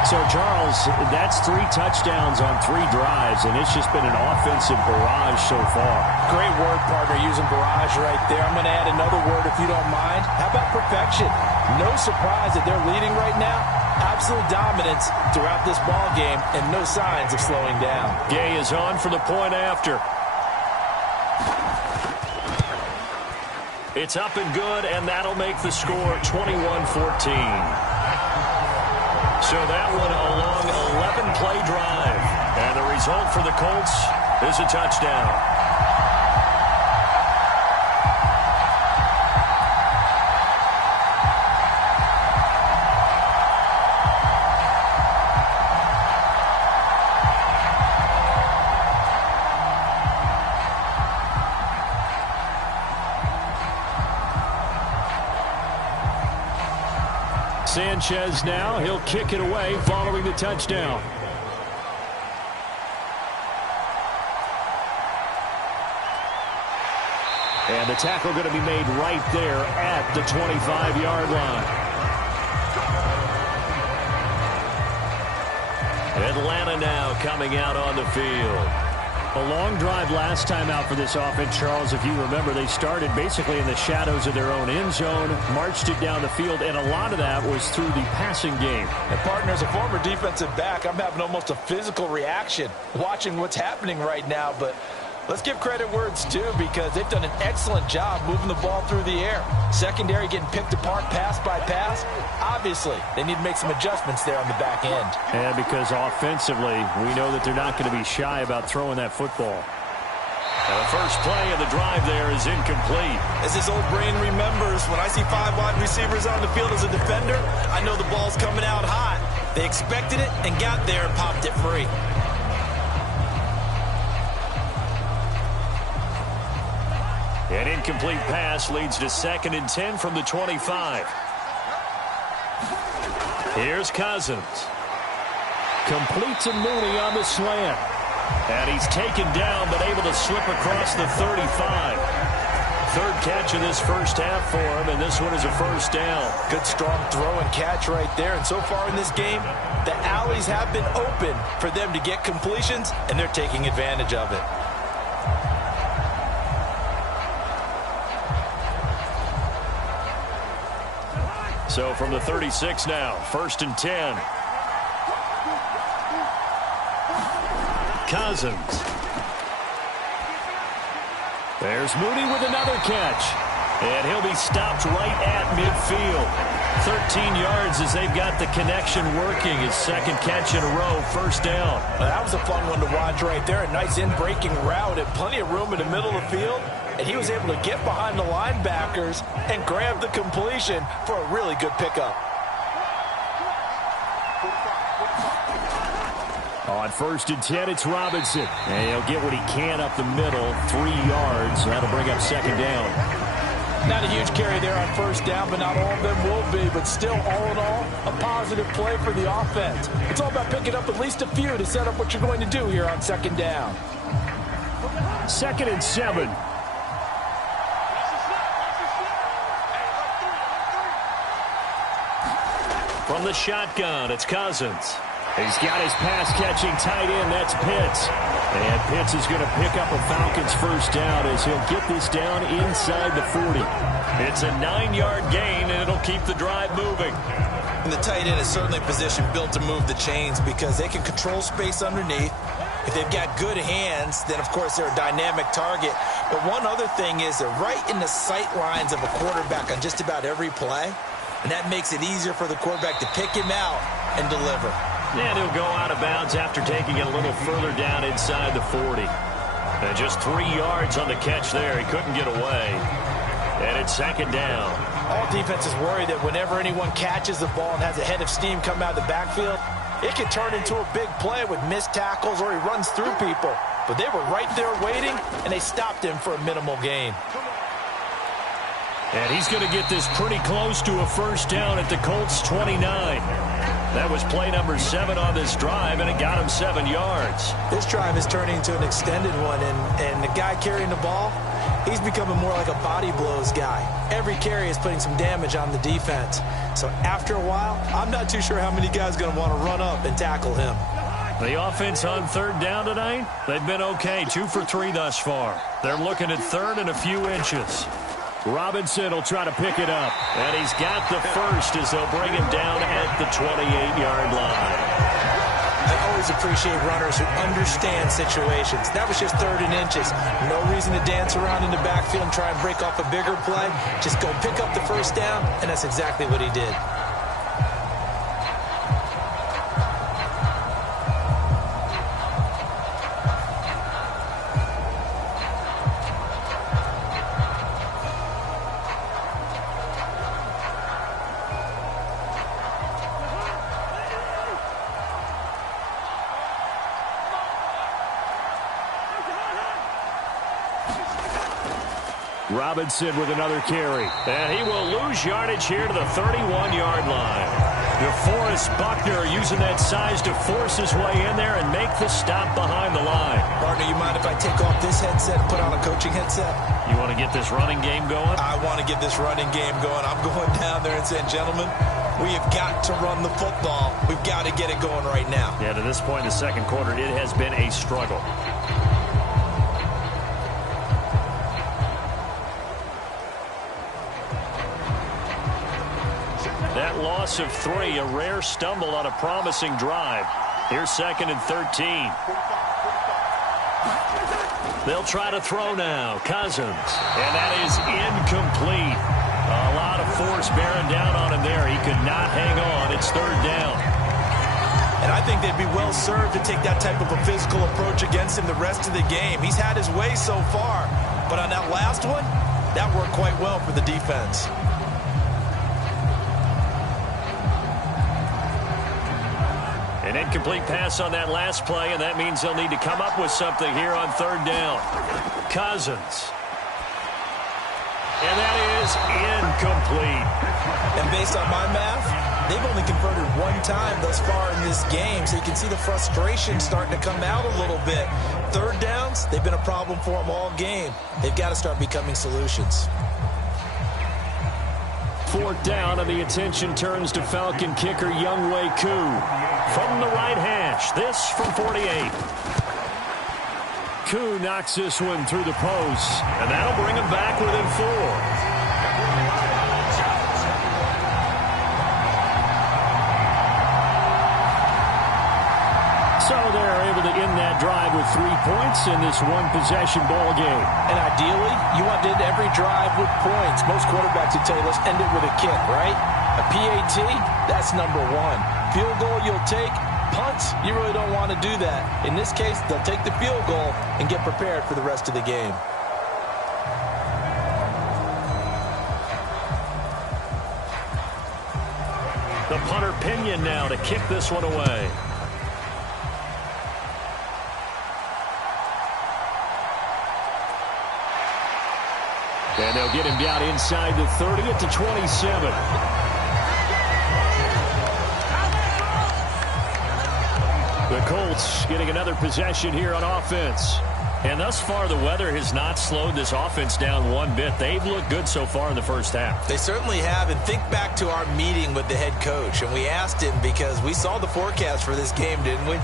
So, Charles, that's 3 touchdowns on 3 drives, and it's just been an offensive barrage so far. Great word, partner, using barrage right there. I'm going to add another word if you don't mind. How about perfection? No surprise that they're leading right now. Absolute dominance throughout this ball game and no signs of slowing down. Gay is on for the point after. It's up and good, and that'll make the score 21-14. So that one a long 11-play drive. And the result for the Colts is a touchdown. Sanchez now, he'll kick it away following the touchdown. And the tackle going to be made right there at the 25-yard line. Atlanta now coming out on the field. A long drive last time out for this offense, Charles. If you remember, they started basically in the shadows of their own end zone, marched it down the field, and a lot of that was through the passing game. And, partner, as a former defensive back, I'm having almost a physical reaction watching what's happening right now. But let's give credit where it's due, because they've done an excellent job moving the ball through the air. Secondary getting picked apart pass by pass. Obviously, they need to make some adjustments there on the back end. And because offensively, we know that they're not going to be shy about throwing that football. And the first play of the drive there is incomplete. As his old brain remembers, when I see 5 wide receivers on the field as a defender, I know the ball's coming out hot. They expected it and got there and popped it free. An incomplete pass leads to 2nd and 10 from the 25. Here's Cousins. Completes a Mooney on the slant. And he's taken down, but able to slip across the 35. 3rd catch of this first half for him, and this one is a first down. Good, strong throw and catch right there. And so far in this game, the alleys have been open for them to get completions, and they're taking advantage of it. So from the 36 now, 1st and 10. Cousins. There's Mooney with another catch. And he'll be stopped right at midfield. 13 yards as they've got the connection working. His 2nd catch in a row, first down. Well, that was a fun one to watch right there. A nice in-breaking route and plenty of room in the middle of the field. And he was able to get behind the linebackers and grab the completion for a really good pickup. On 1st and 10, it's Robinson. And he'll get what he can up the middle, 3 yards. That'll bring up 2nd down. Not a huge carry there on 1st down, but not all of them will be. But still, all in all, a positive play for the offense. It's all about picking up at least a few to set up what you're going to do here on 2nd down. 2nd and 7. From the shotgun, it's Cousins. He's got his pass-catching tight end. That's Pitts. And Pitts is going to pick up a Falcons first down as he'll get this down inside the 40. It's a 9-yard gain, and it'll keep the drive moving. And the tight end is certainly a position built to move the chains because they can control space underneath. If they've got good hands, then, of course, they're a dynamic target. But one other thing is they're right in the sight lines of a quarterback on just about every play. And that makes it easier for the quarterback to pick him out and deliver. And he'll go out of bounds after taking it a little further down inside the 40. And just 3 yards on the catch there. He couldn't get away. And it's second down. All defenses worry that whenever anyone catches the ball and has a head of steam come out of the backfield, it can turn into a big play with missed tackles or he runs through people. But they were right there waiting, and they stopped him for a minimal gain. And he's going to get this pretty close to a first down at the Colts 29. That was play number 7 on this drive, and it got him 7 yards. This drive is turning into an extended one, and the guy carrying the ball, he's becoming more like a body blows guy. Every carry is putting some damage on the defense. So after a while, I'm not too sure how many guys are going to want to run up and tackle him. The offense on third down tonight, they've been okay, 2 for 3 thus far. They're looking at third and a few inches. Robinson will try to pick it up. And he's got the first as they'll bring him down at the 28-yard line. I always appreciate runners who understand situations. That was just third and inches. No reason to dance around in the backfield and try and break off a bigger play. Just go pick up the first down, and that's exactly what he did. Robinson with another carry. And he will lose yardage here to the 31-yard line. DeForest Buckner using that size to force his way in there and make the stop behind the line. Partner, you mind if I take off this headset and put on a coaching headset? You want to get this running game going? I want to get this running game going. I'm going down there and saying, gentlemen, we have got to run the football. We've got to get it going right now. Yeah, to this point in the second quarter, it has been a struggle. That loss of 3, a rare stumble on a promising drive. Here's 2nd and 13. They'll try to throw now. Cousins. And that is incomplete. A lot of force bearing down on him there. He could not hang on. It's third down. And I think they'd be well served to take that type of a physical approach against him the rest of the game. He's had his way so far. But on that last one, that worked quite well for the defense. An incomplete pass on that last play, and that means they'll need to come up with something here on third down. Cousins. And that is incomplete. And based on my math, they've only converted 1 time thus far in this game, so you can see the frustration starting to come out a little bit. Third downs, they've been a problem for them all game. They've got to start becoming solutions. Fourth down, and the attention turns to Falcon kicker Younghoe Koo. From the right hash, this from 48. Koo knocks this one through the post, and that'll bring him back within 4. So they're able to end that drive with 3 points in this one-possession ball game. And ideally, you want to end every drive with points. Most quarterbacks would tell you, let's end it with a kick, right? A PAT, that's number 1. Field goal you'll take. Punts, you really don't want to do that. In this case, they'll take the field goal and get prepared for the rest of the game. The punter Pinion now to kick this one away. And they'll get him down inside the 30 at the 27. The Colts getting another possession here on offense. And thus far, the weather has not slowed this offense down one bit. They've looked good so far in the first half. They certainly have. And think back to our meeting with the head coach. And we asked him, because we saw the forecast for this game, didn't we?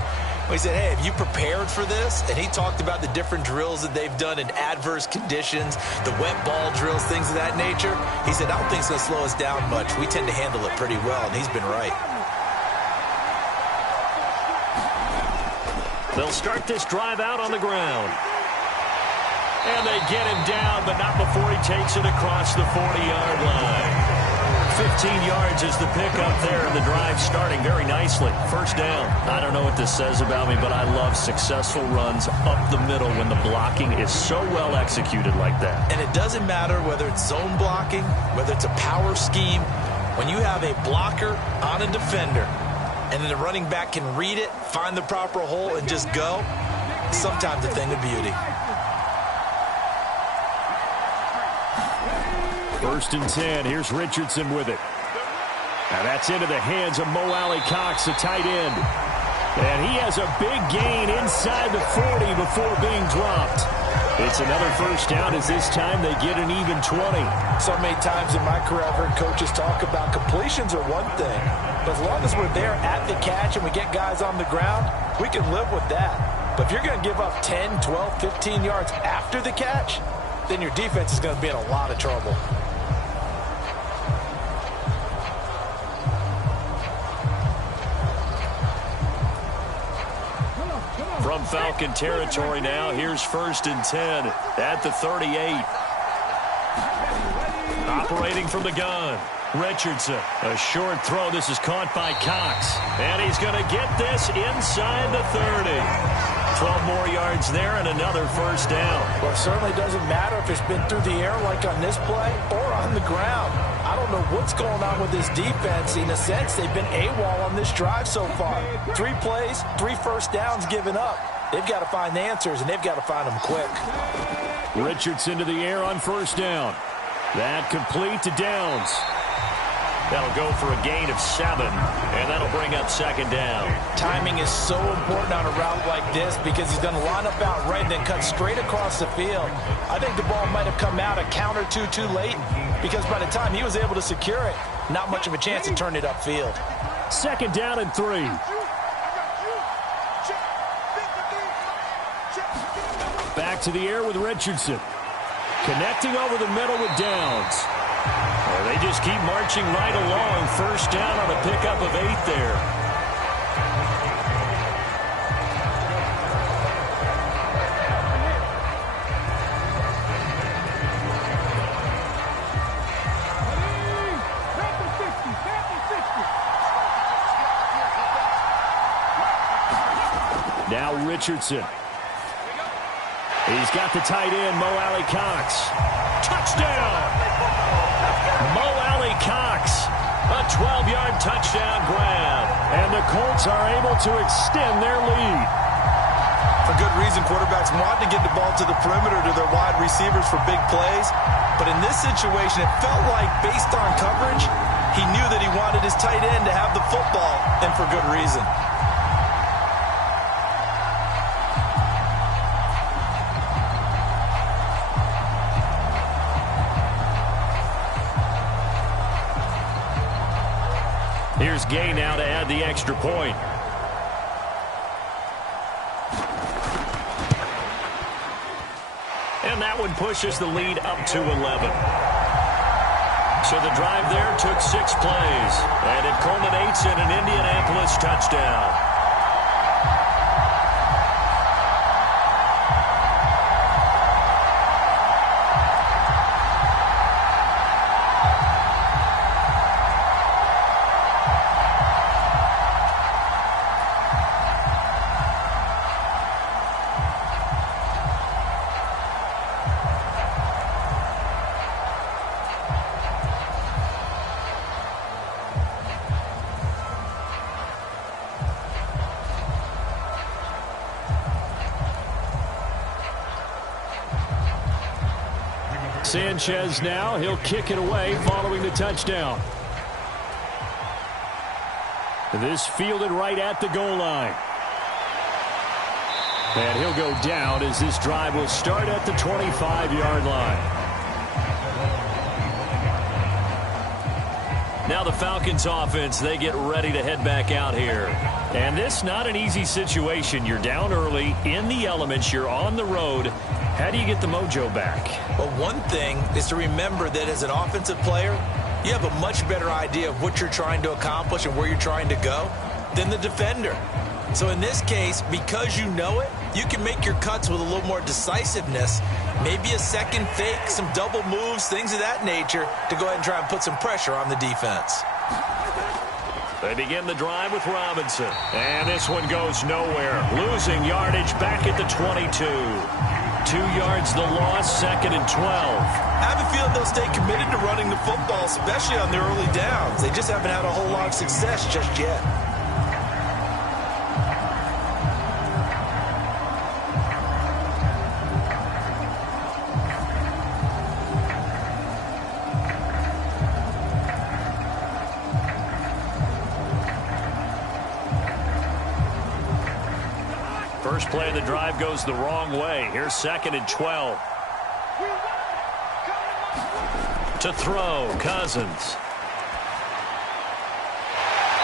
We said, hey, have you prepared for this? And he talked about the different drills that they've done in adverse conditions, the wet ball drills, things of that nature. He said, I don't think it's going to slow us down much. We tend to handle it pretty well, and he's been right. They'll start this drive out on the ground. And they get him down, but not before he takes it across the 40-yard line. 15 yards is the pickup there, and the drive starting very nicely. First down. I don't know what this says about me, but I love successful runs up the middle when the blocking is so well executed like that. And it doesn't matter whether it's zone blocking, whether it's a power scheme. When you have a blocker on a defender, and then the running back can read it, find the proper hole, and just go, sometimes a thing of beauty. First and 10. Here's Richardson with it. Now that's into the hands of Mo Alley-Cox, the tight end. And he has a big gain inside the 40 before being dropped. It's another first down as this time they get an even 20. So many times in my career I've heard coaches talk about completions are one thing. But as long as we're there at the catch and we get guys on the ground, we can live with that. But if you're going to give up 10, 12, 15 yards after the catch, then your defense is going to be in a lot of trouble. From Falcon territory now, here's first and 10 at the 38. Operating from the gun, Richardson. A short throw. This is caught by Cox. And he's going to get this inside the 30. 12 more yards there and another first down. Well, it certainly doesn't matter if it's been through the air like on this play or on the ground. I don't know what's going on with this defense. In a sense, they've been AWOL on this drive so far. 3 plays, 3 first downs given up. They've got to find the answers, and they've got to find them quick. Richardson to the air on first down. That complete to Downs. That'll go for a gain of 7, and that'll bring up second down. Timing is so important on a route like this because he's going to line up out right and then cut straight across the field. I think the ball might have come out a count or two too late because by the time he was able to secure it, not much of a chance to turn it upfield. Second down and 3. Back to the air with Richardson. Connecting over the middle with Downs. Well, they just keep marching right along. First down on a pickup of 8 there. Now Richardson. He's got the tight end, Mo Alley-Cox. Touchdown! Mo Alley-Cox, a 12-yard touchdown grab. And the Colts are able to extend their lead. For good reason, quarterbacks want to get the ball to the perimeter to their wide receivers for big plays. But in this situation, it felt like, based on coverage, he knew that he wanted his tight end to have the football, and for good reason. Here's Gay now to add the extra point. And that one pushes the lead up to 11. So the drive there took 6 plays, and it culminates in an Indianapolis touchdown. Sanchez now, he'll kick it away following the touchdown. This fielded right at the goal line. And he'll go down as this drive will start at the 25-yard line. Now the Falcons offense, they get ready to head back out here. And this not an easy situation. You're down early, in the elements, you're on the road. How do you get the mojo back? Well, one thing is to remember that as an offensive player, you have a much better idea of what you're trying to accomplish and where you're trying to go than the defender. So in this case, because you know it, you can make your cuts with a little more decisiveness. Maybe a second fake, some double moves, things of that nature to go ahead and try and put some pressure on the defense. They begin the drive with Robinson. And this one goes nowhere. Losing yardage back at the 22. 2 yards the loss, 2nd and 12. I have a feeling they'll stay committed to running the football, especially on their early downs. They just haven't had a whole lot of success just yet. First play of the drive goes the wrong way. Here's 2nd and 12. To throw, Cousins.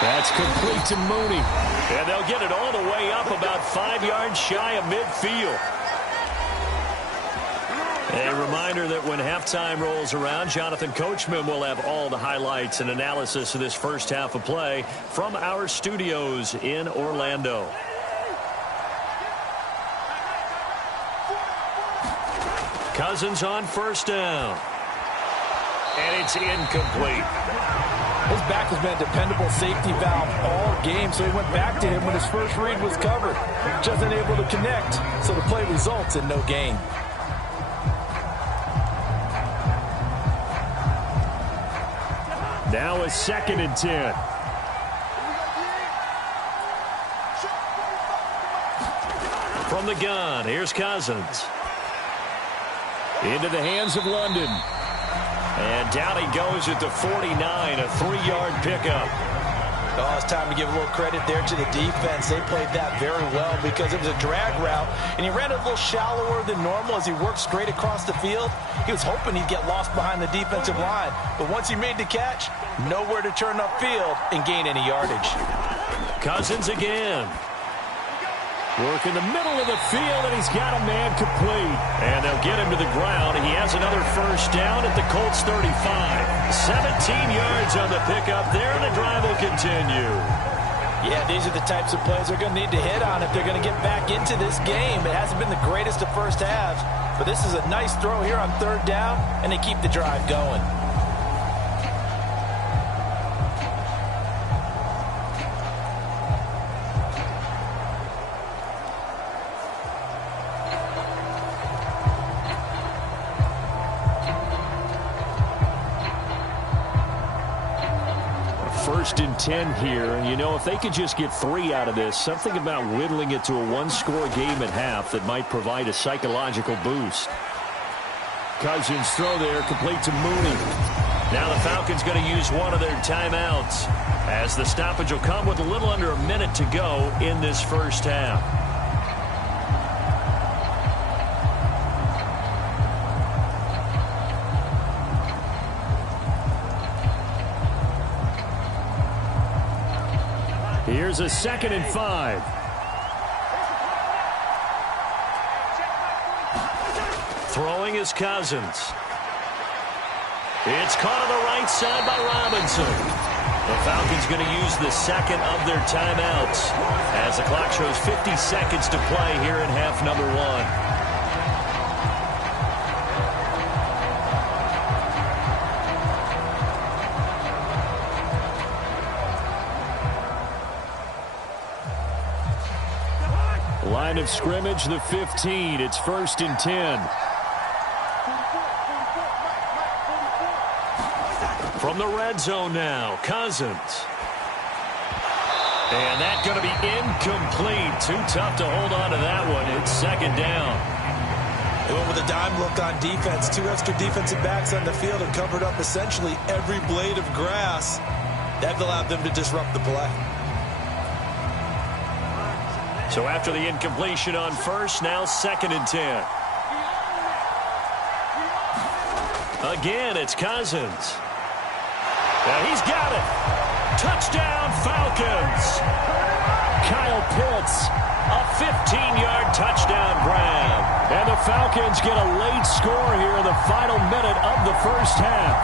That's complete to Mooney. And they'll get it all the way up about 5 yards shy of midfield. A reminder that when halftime rolls around, Jonathan Coachman will have all the highlights and analysis of this first half of play from our studios in Orlando. Cousins on first down. And it's incomplete. His back has been a dependable safety valve all game, so he went back to him when his first read was covered. Just unable to connect, so the play results in no gain. Now a 2nd and 10. From the gun, here's Cousins. Into the hands of London. And down he goes at the 49, a 3-yard pickup. Oh, it's time to give a little credit there to the defense. They played that very well because it was a drag route, and he ran a little shallower than normal as he worked straight across the field. He was hoping he'd get lost behind the defensive line, but once he made the catch, nowhere to turn upfield and gain any yardage. Cousins again. Work in the middle of the field, and he's got a man complete. And they'll get him to the ground. He has another first down at the Colts 35. 17 yards on the pickup there, and the drive will continue. Yeah, these are the types of plays they're going to need to hit on if they're going to get back into this game. It hasn't been the greatest of first halves, but this is a nice throw here on 3rd down, and they keep the drive going. First and 10 here, and you know, if they could just get 3 out of this, something about whittling it to a 1-score game at half that might provide a psychological boost. Cousins throw there, complete to Mooney. Now the Falcons going to use one of their timeouts as the stoppage will come with a little under a minute to go in this first half. Here's a 2nd and 5. Throwing is Cousins. It's caught on the right side by Robinson. The Falcons going to use the 2nd of their timeouts as the clock shows 50 seconds to play here in half number 1. Line of scrimmage, the 15. It's 1st and 10. From the red zone now, Cousins. And that's going to be incomplete. Too tough to hold on to that one. It's 2nd down. They went with a dime look on defense. 2 extra defensive backs on the field and covered up essentially every blade of grass. That allowed them to disrupt the play. So after the incompletion on first, now 2nd and 10. Again, it's Cousins. Now he's got it. Touchdown, Falcons. Kyle Pitts, a 15-yard touchdown grab. And the Falcons get a late score here in the final minute of the first half.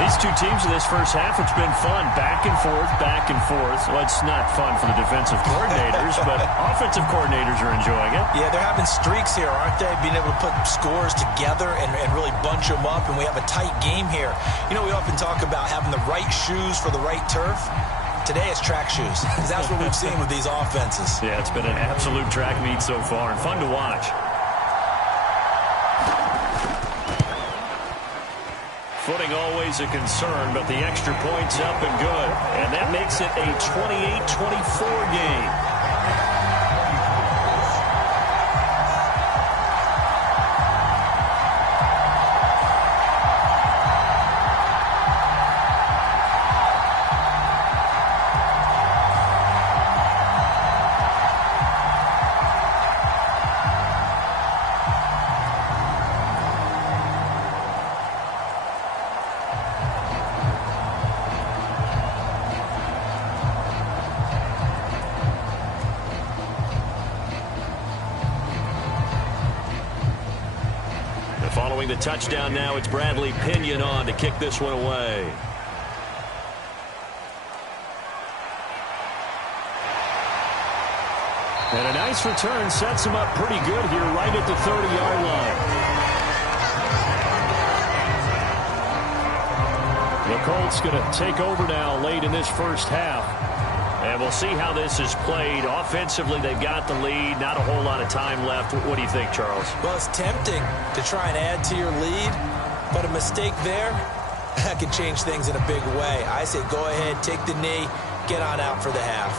These two teams in this first half, it's been fun. Back and forth, back and forth. Well, it's not fun for the defensive coordinators, but offensive coordinators are enjoying it. Yeah, they're having streaks here, aren't they? Being able to put scores together and really bunch them up, and we have a tight game here. You know, we often talk about having the right shoes for the right turf. Today it's track shoes, because that's what we've seen with these offenses. Yeah, it's been an absolute track meet so far, and fun to watch. Footing always a concern, but the extra point's up and good. And that makes it a 28-24 game. Following the touchdown now, it's Bradley Pinion on to kick this one away. And a nice return sets him up pretty good here right at the 30-yard line. The Colts going to take over now late in this first half. And we'll see how this is played. Offensively, they've got the lead. Not a whole lot of time left. What do you think, Charles? Well, it's tempting to try and add to your lead, but a mistake there, that can change things in a big way. I say go ahead, take the knee, get on out for the half.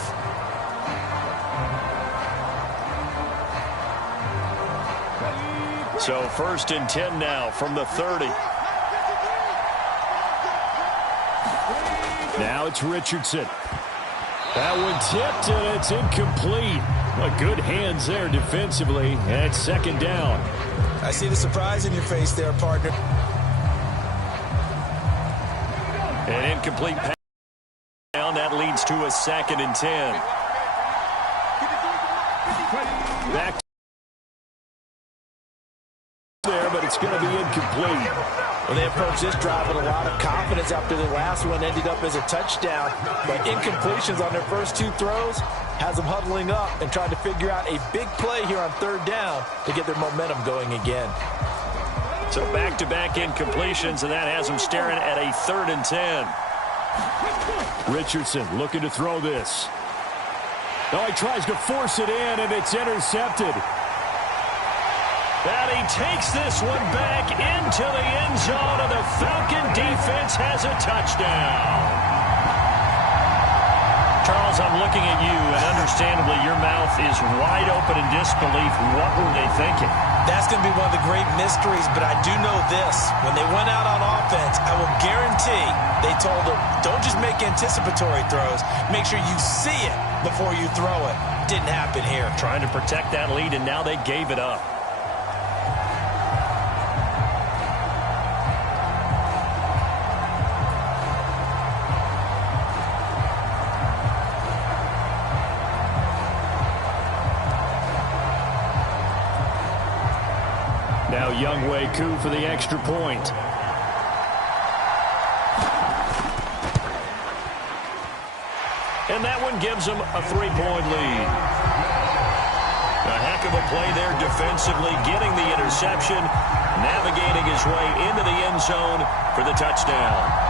So 1st and 10 now from the 30. Now it's Richardson. That one tipped, and it's incomplete. Well, good hands there defensively, and it's 2nd down. I see the surprise in your face there, partner. An incomplete pass down. That leads to a 2nd and 10. Back there, but it's going to be incomplete. Well, they approached this drive with a lot of confidence after the last one ended up as a touchdown. But incompletions on their first 2 throws has them huddling up and trying to figure out a big play here on 3rd down to get their momentum going again. So back-to-back incompletions, and that has them staring at a 3rd and 10. Richardson looking to throw this. Oh, he tries to force it in, and it's intercepted. And he takes this one back into the end zone, and the Falcon defense has a touchdown. Charles, I'm looking at you, and understandably your mouth is wide open in disbelief. What were they thinking? That's going to be one of the great mysteries, but I do know this. When they went out on offense, I will guarantee they told them, don't just make anticipatory throws. Make sure you see it before you throw it. Didn't happen here. Trying to protect that lead, and now they gave it up. Now Younghoe Koo for the extra point. And that one gives them a 3-point lead. A heck of a play there defensively, getting the interception, navigating his way into the end zone for the touchdown.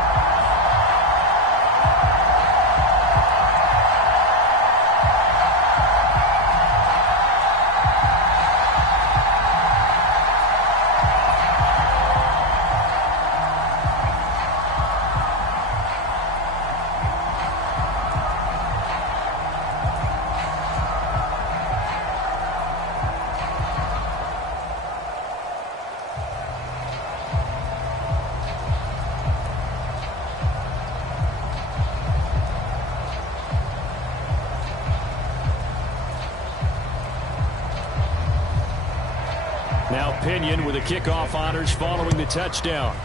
Now Pinion with the kickoff honors following the touchdown.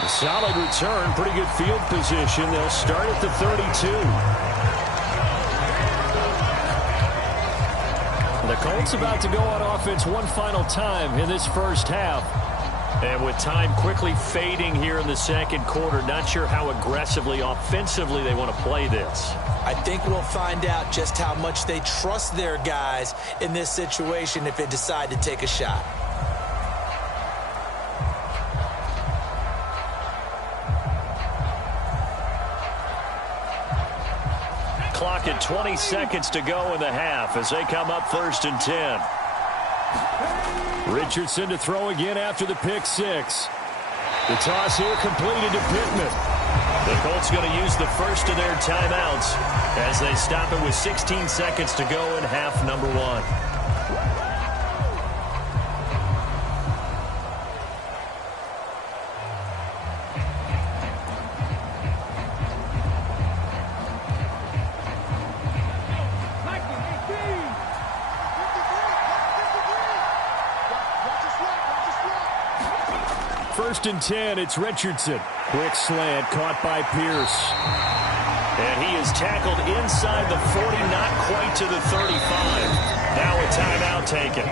A solid return, pretty good field position. They'll start at the 32. The Colts about to go on offense one final time in this first half. And with time quickly fading here in the second quarter, not sure how aggressively, offensively they want to play this. I think we'll find out just how much they trust their guys in this situation if they decide to take a shot. Clock at 20 seconds to go in the half as they come up 1st and 10. Richardson to throw again after the pick six. The toss here completed to Pittman. The Colts going to use the first of their timeouts as they stop it with 16 seconds to go in half number one. First and 10, it's Richardson. Quick slant caught by Pierce. And he is tackled inside the 40, not quite to the 35. Now a timeout taken.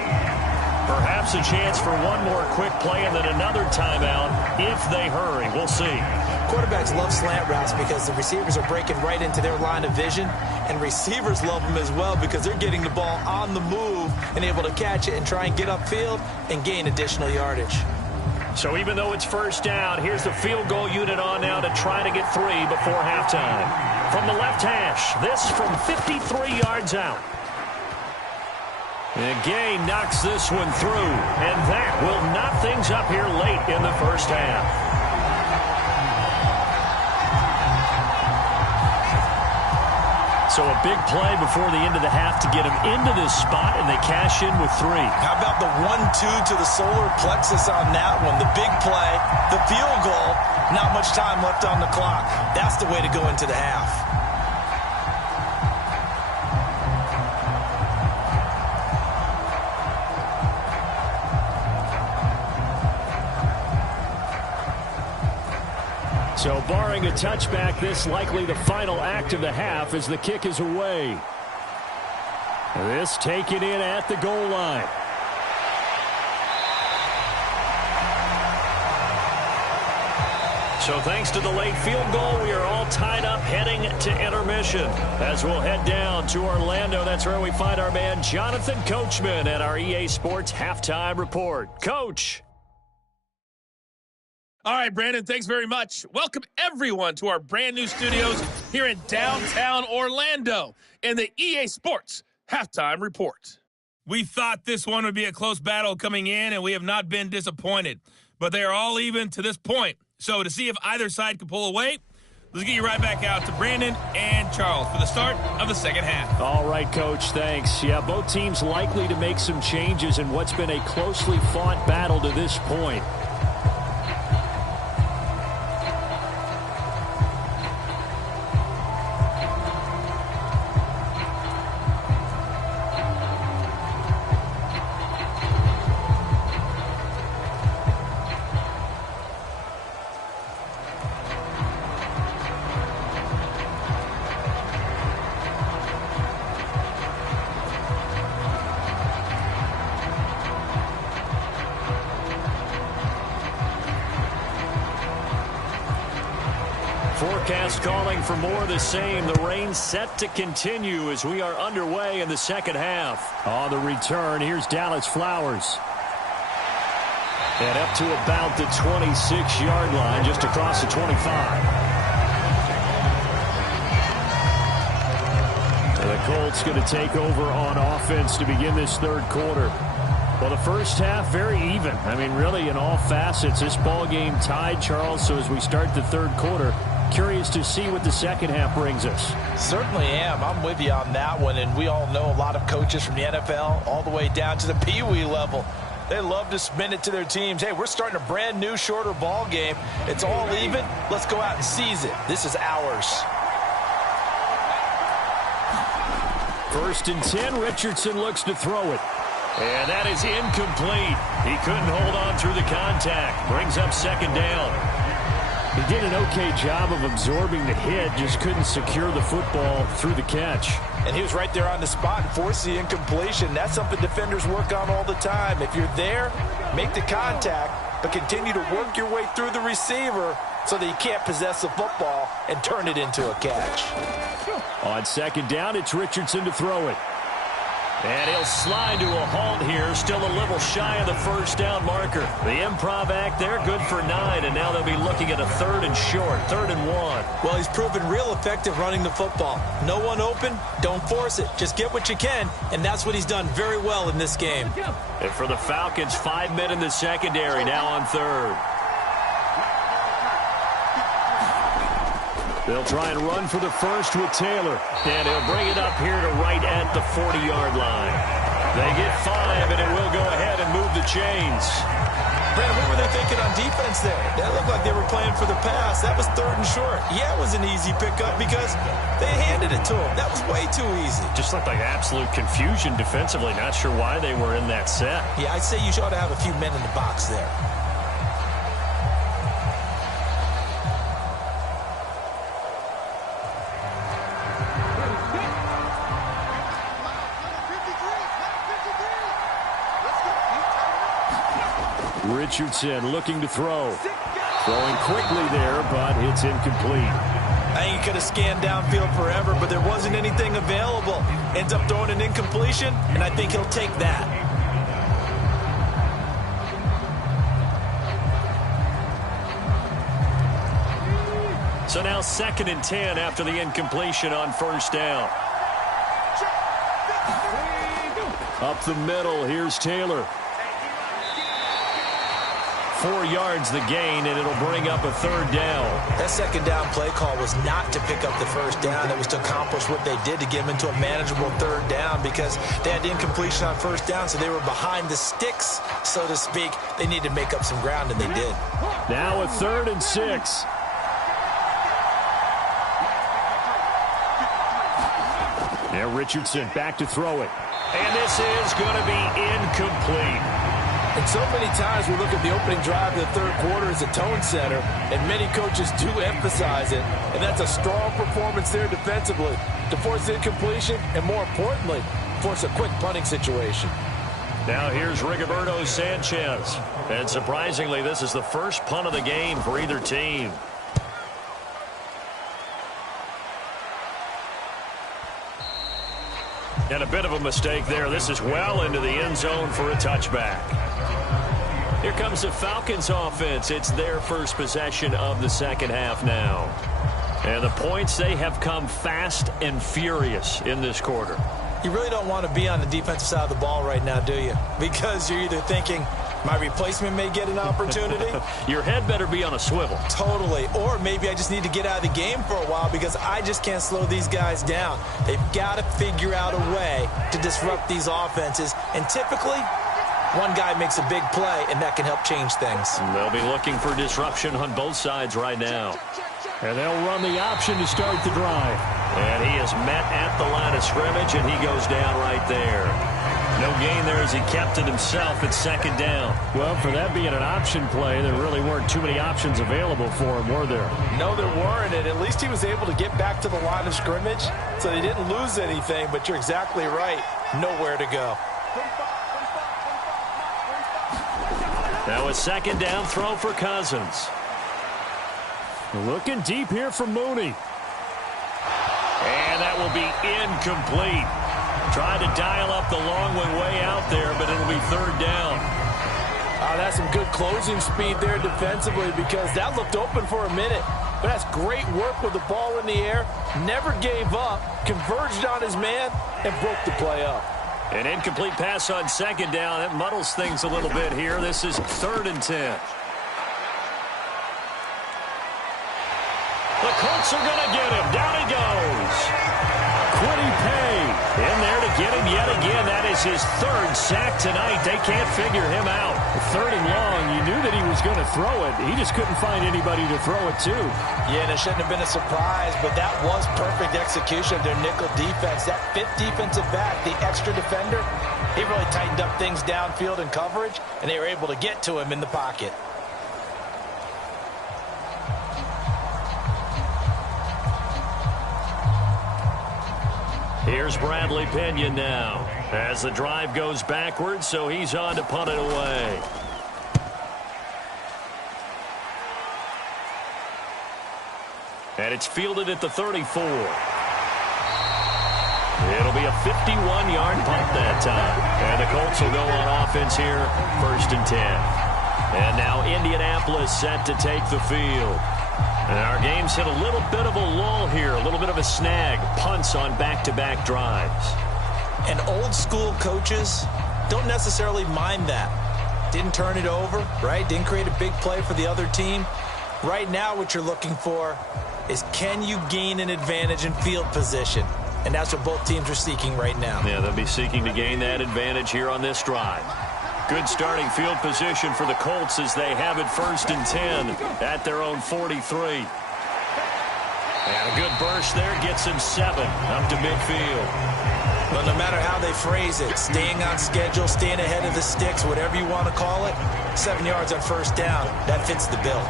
Perhaps a chance for one more quick play and then another timeout if they hurry. We'll see. Quarterbacks love slant routes because the receivers are breaking right into their line of vision, and receivers love them as well because they're getting the ball on the move and able to catch it and try and get upfield and gain additional yardage. So even though it's first down, here's the field goal unit on now to try to get 3 before halftime. From the left hash, this from 53 yards out. And Gay knocks this one through, and that will knot things up here late in the first half. So a big play before the end of the half to get him into this spot, and they cash in with 3. How about the 1-2 to the solar plexus on that one? The big play, the field goal, not much time left on the clock. That's the way to go into the half. So barring a touchback, this likely the final act of the half as the kick is away. This taken in at the goal line. So thanks to the late field goal, we are all tied up heading to intermission. As we'll head down to Orlando, that's where we find our man Jonathan Coachman at our EA Sports Halftime Report. Coach. All right, Brandon, thanks very much. Welcome, everyone, to our brand-new studios here in downtown Orlando in the EA Sports Halftime Report. We thought this one would be a close battle coming in, and we have not been disappointed. But they are all even to this point. So to see if either side can pull away, let's get you right back out to Brandon and Charles for the start of the second half. All right, Coach, thanks. Yeah, both teams likely to make some changes in what's been a closely fought battle to this point. Forecast calling for more of the same. The rain set to continue as we are underway in the second half. On the return, here's Dallas Flowers. And up to about the 26-yard line, just across the 25. And the Colts going to take over on offense to begin this third quarter. Well, the first half, very even. I mean, really, in all facets, this ball game tied, Charles. So as we start the third quarter, curious to see what the second half brings us. Certainly am. I'm with you on that one. And we all know a lot of coaches from the NFL all the way down to the Pee Wee level. They love to spin it to their teams. Hey, we're starting a brand new, shorter ball game. It's all even. Let's go out and seize it. This is ours. First and 10, Richardson looks to throw it. And that is incomplete. He couldn't hold on through the contact. Brings up second down. He did an okay job of absorbing the hit, just couldn't secure the football through the catch. And he was right there on the spot and forced the incompletion. That's something defenders work on all the time. If you're there, make the contact, but continue to work your way through the receiver so that you can't possess the football and turn it into a catch. On second down, it's Richardson to throw it. And he'll slide to a halt here, still a little shy of the first down marker. The improv act there, good for 9, and now they'll be looking at a 3rd and short, 3rd and 1. Well, he's proven real effective running the football. No one open, don't force it. Just get what you can, and that's what he's done very well in this game. And for the Falcons, 5 men in the secondary, now on 3rd. They'll try and run for the first with Taylor. And he'll bring it up here to right at the 40-yard line. They get 5, and it will go ahead and move the chains. Brandon, what were they thinking on defense there? That looked like they were playing for the pass. That was 3rd and short. Yeah, it was an easy pickup because they handed it to him. That was way too easy. Just looked like absolute confusion defensively. Not sure why they were in that set. Yeah, I'd say you ought to have a few men in the box there. Richardson looking to throw. Throwing quickly there, but it's incomplete. I think he could have scanned downfield forever, but there wasn't anything available. Ends up throwing an incompletion, and I think he'll take that. So now 2nd and 10 after the incompletion on first down. Up the middle, here's Taylor. 4 yards the gain, and it'll bring up a 3rd down. That 2nd down play call was not to pick up the first down. It was to accomplish what they did to get them into a manageable 3rd down because they had incompletion on first down, so they were behind the sticks, so to speak. They needed to make up some ground, and they did. Now a 3rd and 6. Now Richardson back to throw it. And this is going to be incomplete. And so many times we look at the opening drive of the 3rd quarter as a tone setter, and many coaches do emphasize it. And that's a strong performance there defensively to force incompletion and, more importantly, force a quick punting situation. Now here's Rigoberto Sanchez. And surprisingly, this is the first punt of the game for either team. And a bit of a mistake there. This is well into the end zone for a touchback. Here comes the Falcons offense. It's their first possession of the second half now. And the points, they have come fast and furious in this quarter. You really don't want to be on the defensive side of the ball right now, do you? Because you're either thinking, my replacement may get an opportunity. Your head better be on a swivel. Totally. Or maybe I just need to get out of the game for a while because I just can't slow these guys down. They've got to figure out a way to disrupt these offenses. And typically, one guy makes a big play, and that can help change things. They'll be looking for disruption on both sides right now. And they'll run the option to start the drive. And he is met at the line of scrimmage, and he goes down right there. No gain there as he kept it himself at 2nd down. Well, for that being an option play, there really weren't too many options available for him, were there? No, there weren't, and at least he was able to get back to the line of scrimmage, so they didn't lose anything, but you're exactly right. Nowhere to go. Now a 2nd down throw for Cousins. Looking deep here for Mooney. And that will be incomplete. Tried to dial up the long one way out there, but it'll be 3rd down. That's some good closing speed there defensively because that looked open for a minute. But that's great work with the ball in the air. Never gave up, converged on his man, and broke the play up. An incomplete pass on 2nd down. That muddles things a little bit here. This is 3rd and 10. The Colts are going to get him. Down he goes. Quiddy Pay in there to get him yet again. That is his 3rd sack tonight. They can't figure him out. 3rd and long. You knew that he was going to throw it. He just couldn't find anybody to throw it to. Yeah, and it shouldn't have been a surprise, but that was perfect execution of their nickel defense. That 5th defensive back, the extra defender, he really tightened up things downfield in coverage, and they were able to get to him in the pocket. Here's Bradley Pinion now as the drive goes backwards, so he's on to punt it away. And it's fielded at the 34. It'll be a 51-yard punt that time. And the Colts will go on offense here, 1st and 10. And now Indianapolis set to take the field. And our game's hit a little bit of a lull here, a little bit of a snag. Punts on back-to-back drives. And old school coaches don't necessarily mind that. Didn't turn it over, right? Didn't create a big play for the other team. Right now what you're looking for is, can you gain an advantage in field position? And that's what both teams are seeking right now. Yeah, they'll be seeking to gain that advantage here on this drive. Good starting field position for the Colts as they have it 1st and 10 at their own 43. And a good burst there gets him 7 up to midfield. But no matter how they phrase it, staying on schedule, staying ahead of the sticks, whatever you want to call it, 7 yards on 1st down, that fits the bill.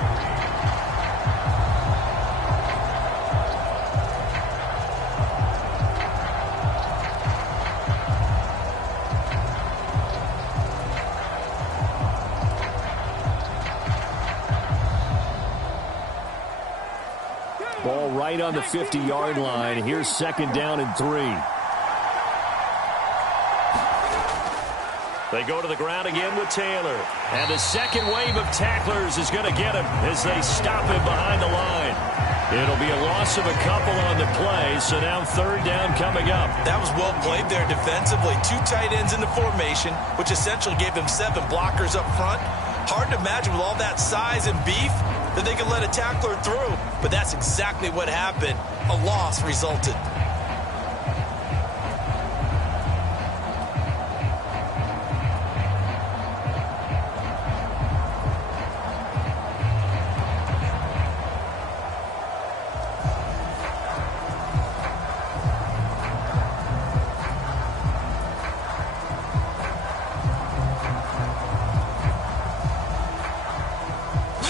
Ball right on the 50-yard line. Here's 2nd down and 3. They go to the ground again with Taylor. And the second wave of tacklers is going to get him as they stop him behind the line. It'll be a loss of a couple on the play, so now 3rd down coming up. That was well played there defensively. 2 tight ends in the formation, which essentially gave them 7 blockers up front. Hard to imagine with all that size and beef that they could let a tackler through. But that's exactly what happened. A loss resulted.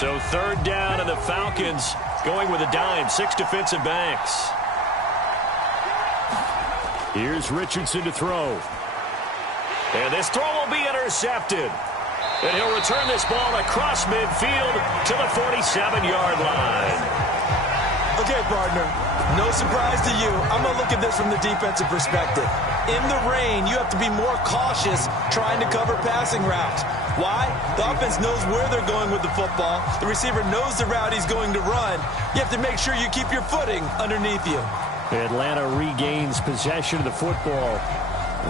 So 3rd down, and the Falcons going with a dime. 6 defensive backs. Here's Richardson to throw. And this throw will be intercepted. And he'll return this ball across midfield to the 47-yard line. Okay, partner, no surprise to you. I'm going to look at this from the defensive perspective. In the rain, you have to be more cautious trying to cover passing routes. Why? The offense knows where they're going with the football. The receiver knows the route he's going to run. You have to make sure you keep your footing underneath you. Atlanta regains possession of the football.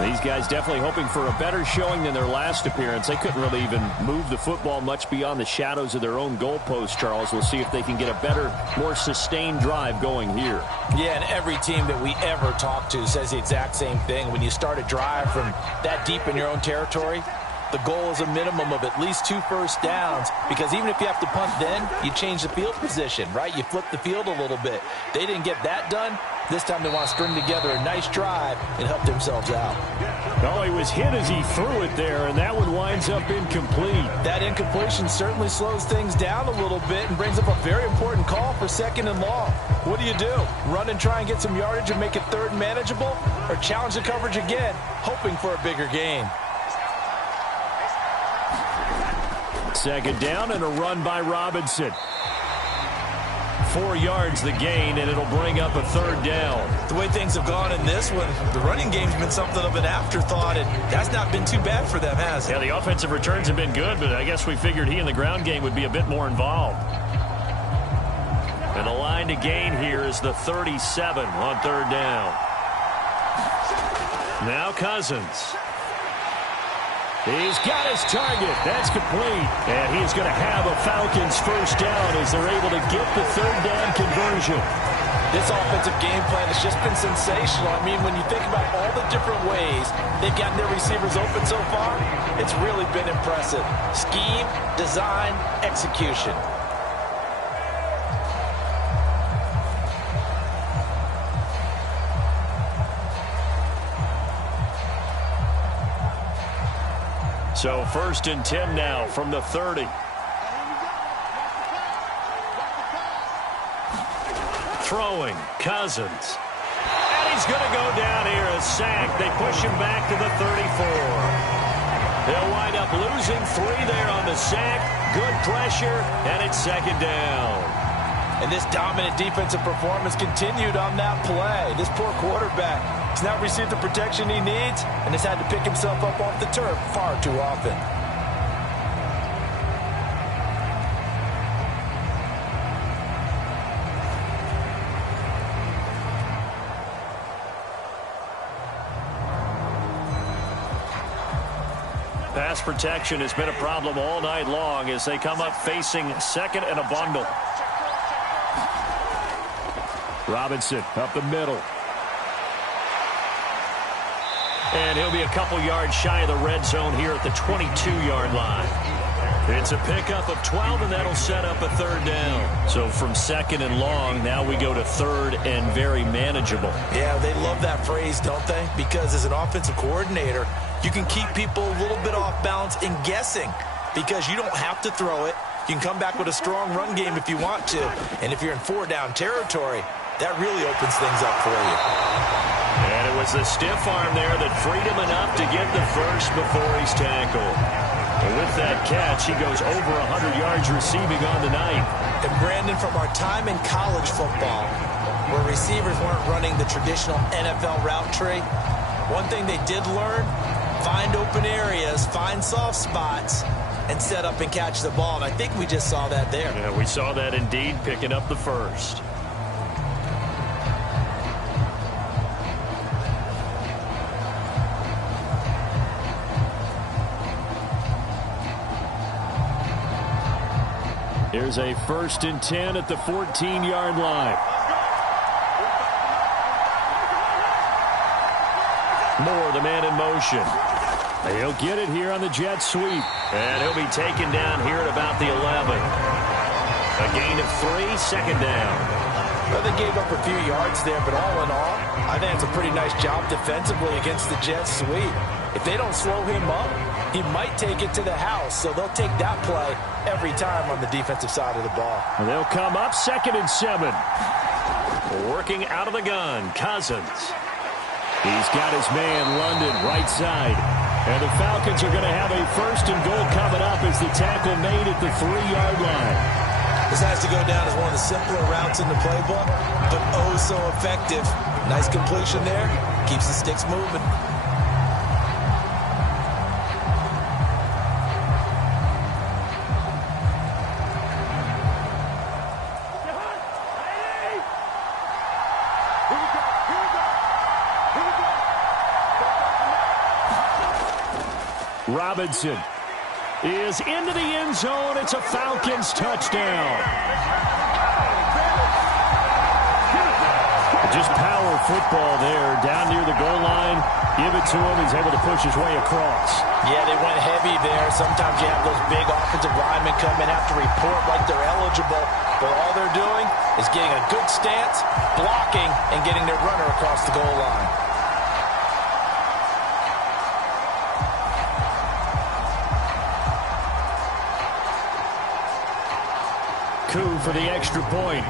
These guys definitely hoping for a better showing than their last appearance. They couldn't really even move the football much beyond the shadows of their own goalpost, Charles. We'll see if they can get a better, more sustained drive going here. Yeah, and every team that we ever talk to says the exact same thing. When you start a drive from that deep in your own territory, the goal is a minimum of at least 2 first downs, because even if you have to punt then, you change the field position, right? You flip the field a little bit. They didn't get that done. This time they want to string together a nice drive and help themselves out. Oh, he was hit as he threw it there, and that one winds up incomplete. That incompletion certainly slows things down a little bit and brings up a very important call for 2nd and long. What do? Run and try and get some yardage and make it 3rd manageable, or challenge the coverage again, hoping for a bigger gain? 2nd down and a run by Robinson. 4 yards the gain, and it'll bring up a 3rd down. The way things have gone in this one, the running game's been something of an afterthought, and that's not been too bad for them, has it? Yeah, the offensive returns have been good, but I guess we figured he in the ground game would be a bit more involved. And the line to gain here is the 37 on 3rd down. Now Cousins. He's got his target. That's complete. And he's going to have a Falcons 1st down as they're able to get the 3rd down conversion. This offensive game plan has just been sensational. I mean, when you think about all the different ways they've gotten their receivers open so far, it's really been impressive. Scheme, design, execution. So 1st and 10 now from the 30. Throwing, Cousins. And he's going to go down here, a sack. They push him back to the 34. They'll wind up losing 3 there on the sack. Good pressure, and it's second down. And this dominant defensive performance continued on that play. This poor quarterback has not received the protection he needs and has had to pick himself up off the turf far too often. Pass protection has been a problem all night long as they come up facing second and a bundle. Robinson up the middle. And he'll be a couple yards shy of the red zone here at the 22-yard line. It's a pickup of 12, and that'll set up a third down. So from second and long, now we go to third and very manageable. Yeah, they love that phrase, don't they? Because as an offensive coordinator, you can keep people a little bit off balance and guessing because you don't have to throw it. You can come back with a strong run game if you want to. And if you're in 4-down territory, that really opens things up for you. And it was the stiff arm there that freed him enough to get the first before he's tackled. And with that catch, he goes over 100 yards receiving on the night. And Brandon, from our time in college football, where receivers weren't running the traditional NFL route tree, one thing they did learn, find open areas, find soft spots, and set up and catch the ball. And I think we just saw that there. Yeah, we saw that indeed, picking up the first. Here's a 1st and 10 at the 14-yard line. Moore, the man in motion. He'll get it here on the jet sweep. And he'll be taken down here at about the 11. A gain of 3, second down. Well, they gave up a few yards there, but all in all, I think it's a pretty nice job defensively against the jet sweep. If they don't slow him up, he might take it to the house, so they'll take that play every time on the defensive side of the ball. And they'll come up 2nd and 7. Working out of the gun, Cousins. He's got his man, London, right side. And the Falcons are going to have a 1st and goal coming up as the tackle made at the 3-yard line. This has to go down as one of the simpler routes in the playbook, but oh so effective. Nice completion there. Keeps the sticks moving. Robinson is into the end zone. It's a Falcons touchdown. Just power football there down near the goal line. Give it to him. He's able to push his way across. Yeah, they went heavy there. Sometimes you have those big offensive linemen come and have to report like they're eligible. But all they're doing is getting a good stance, blocking, and getting their runner across the goal line. Coup for the extra point.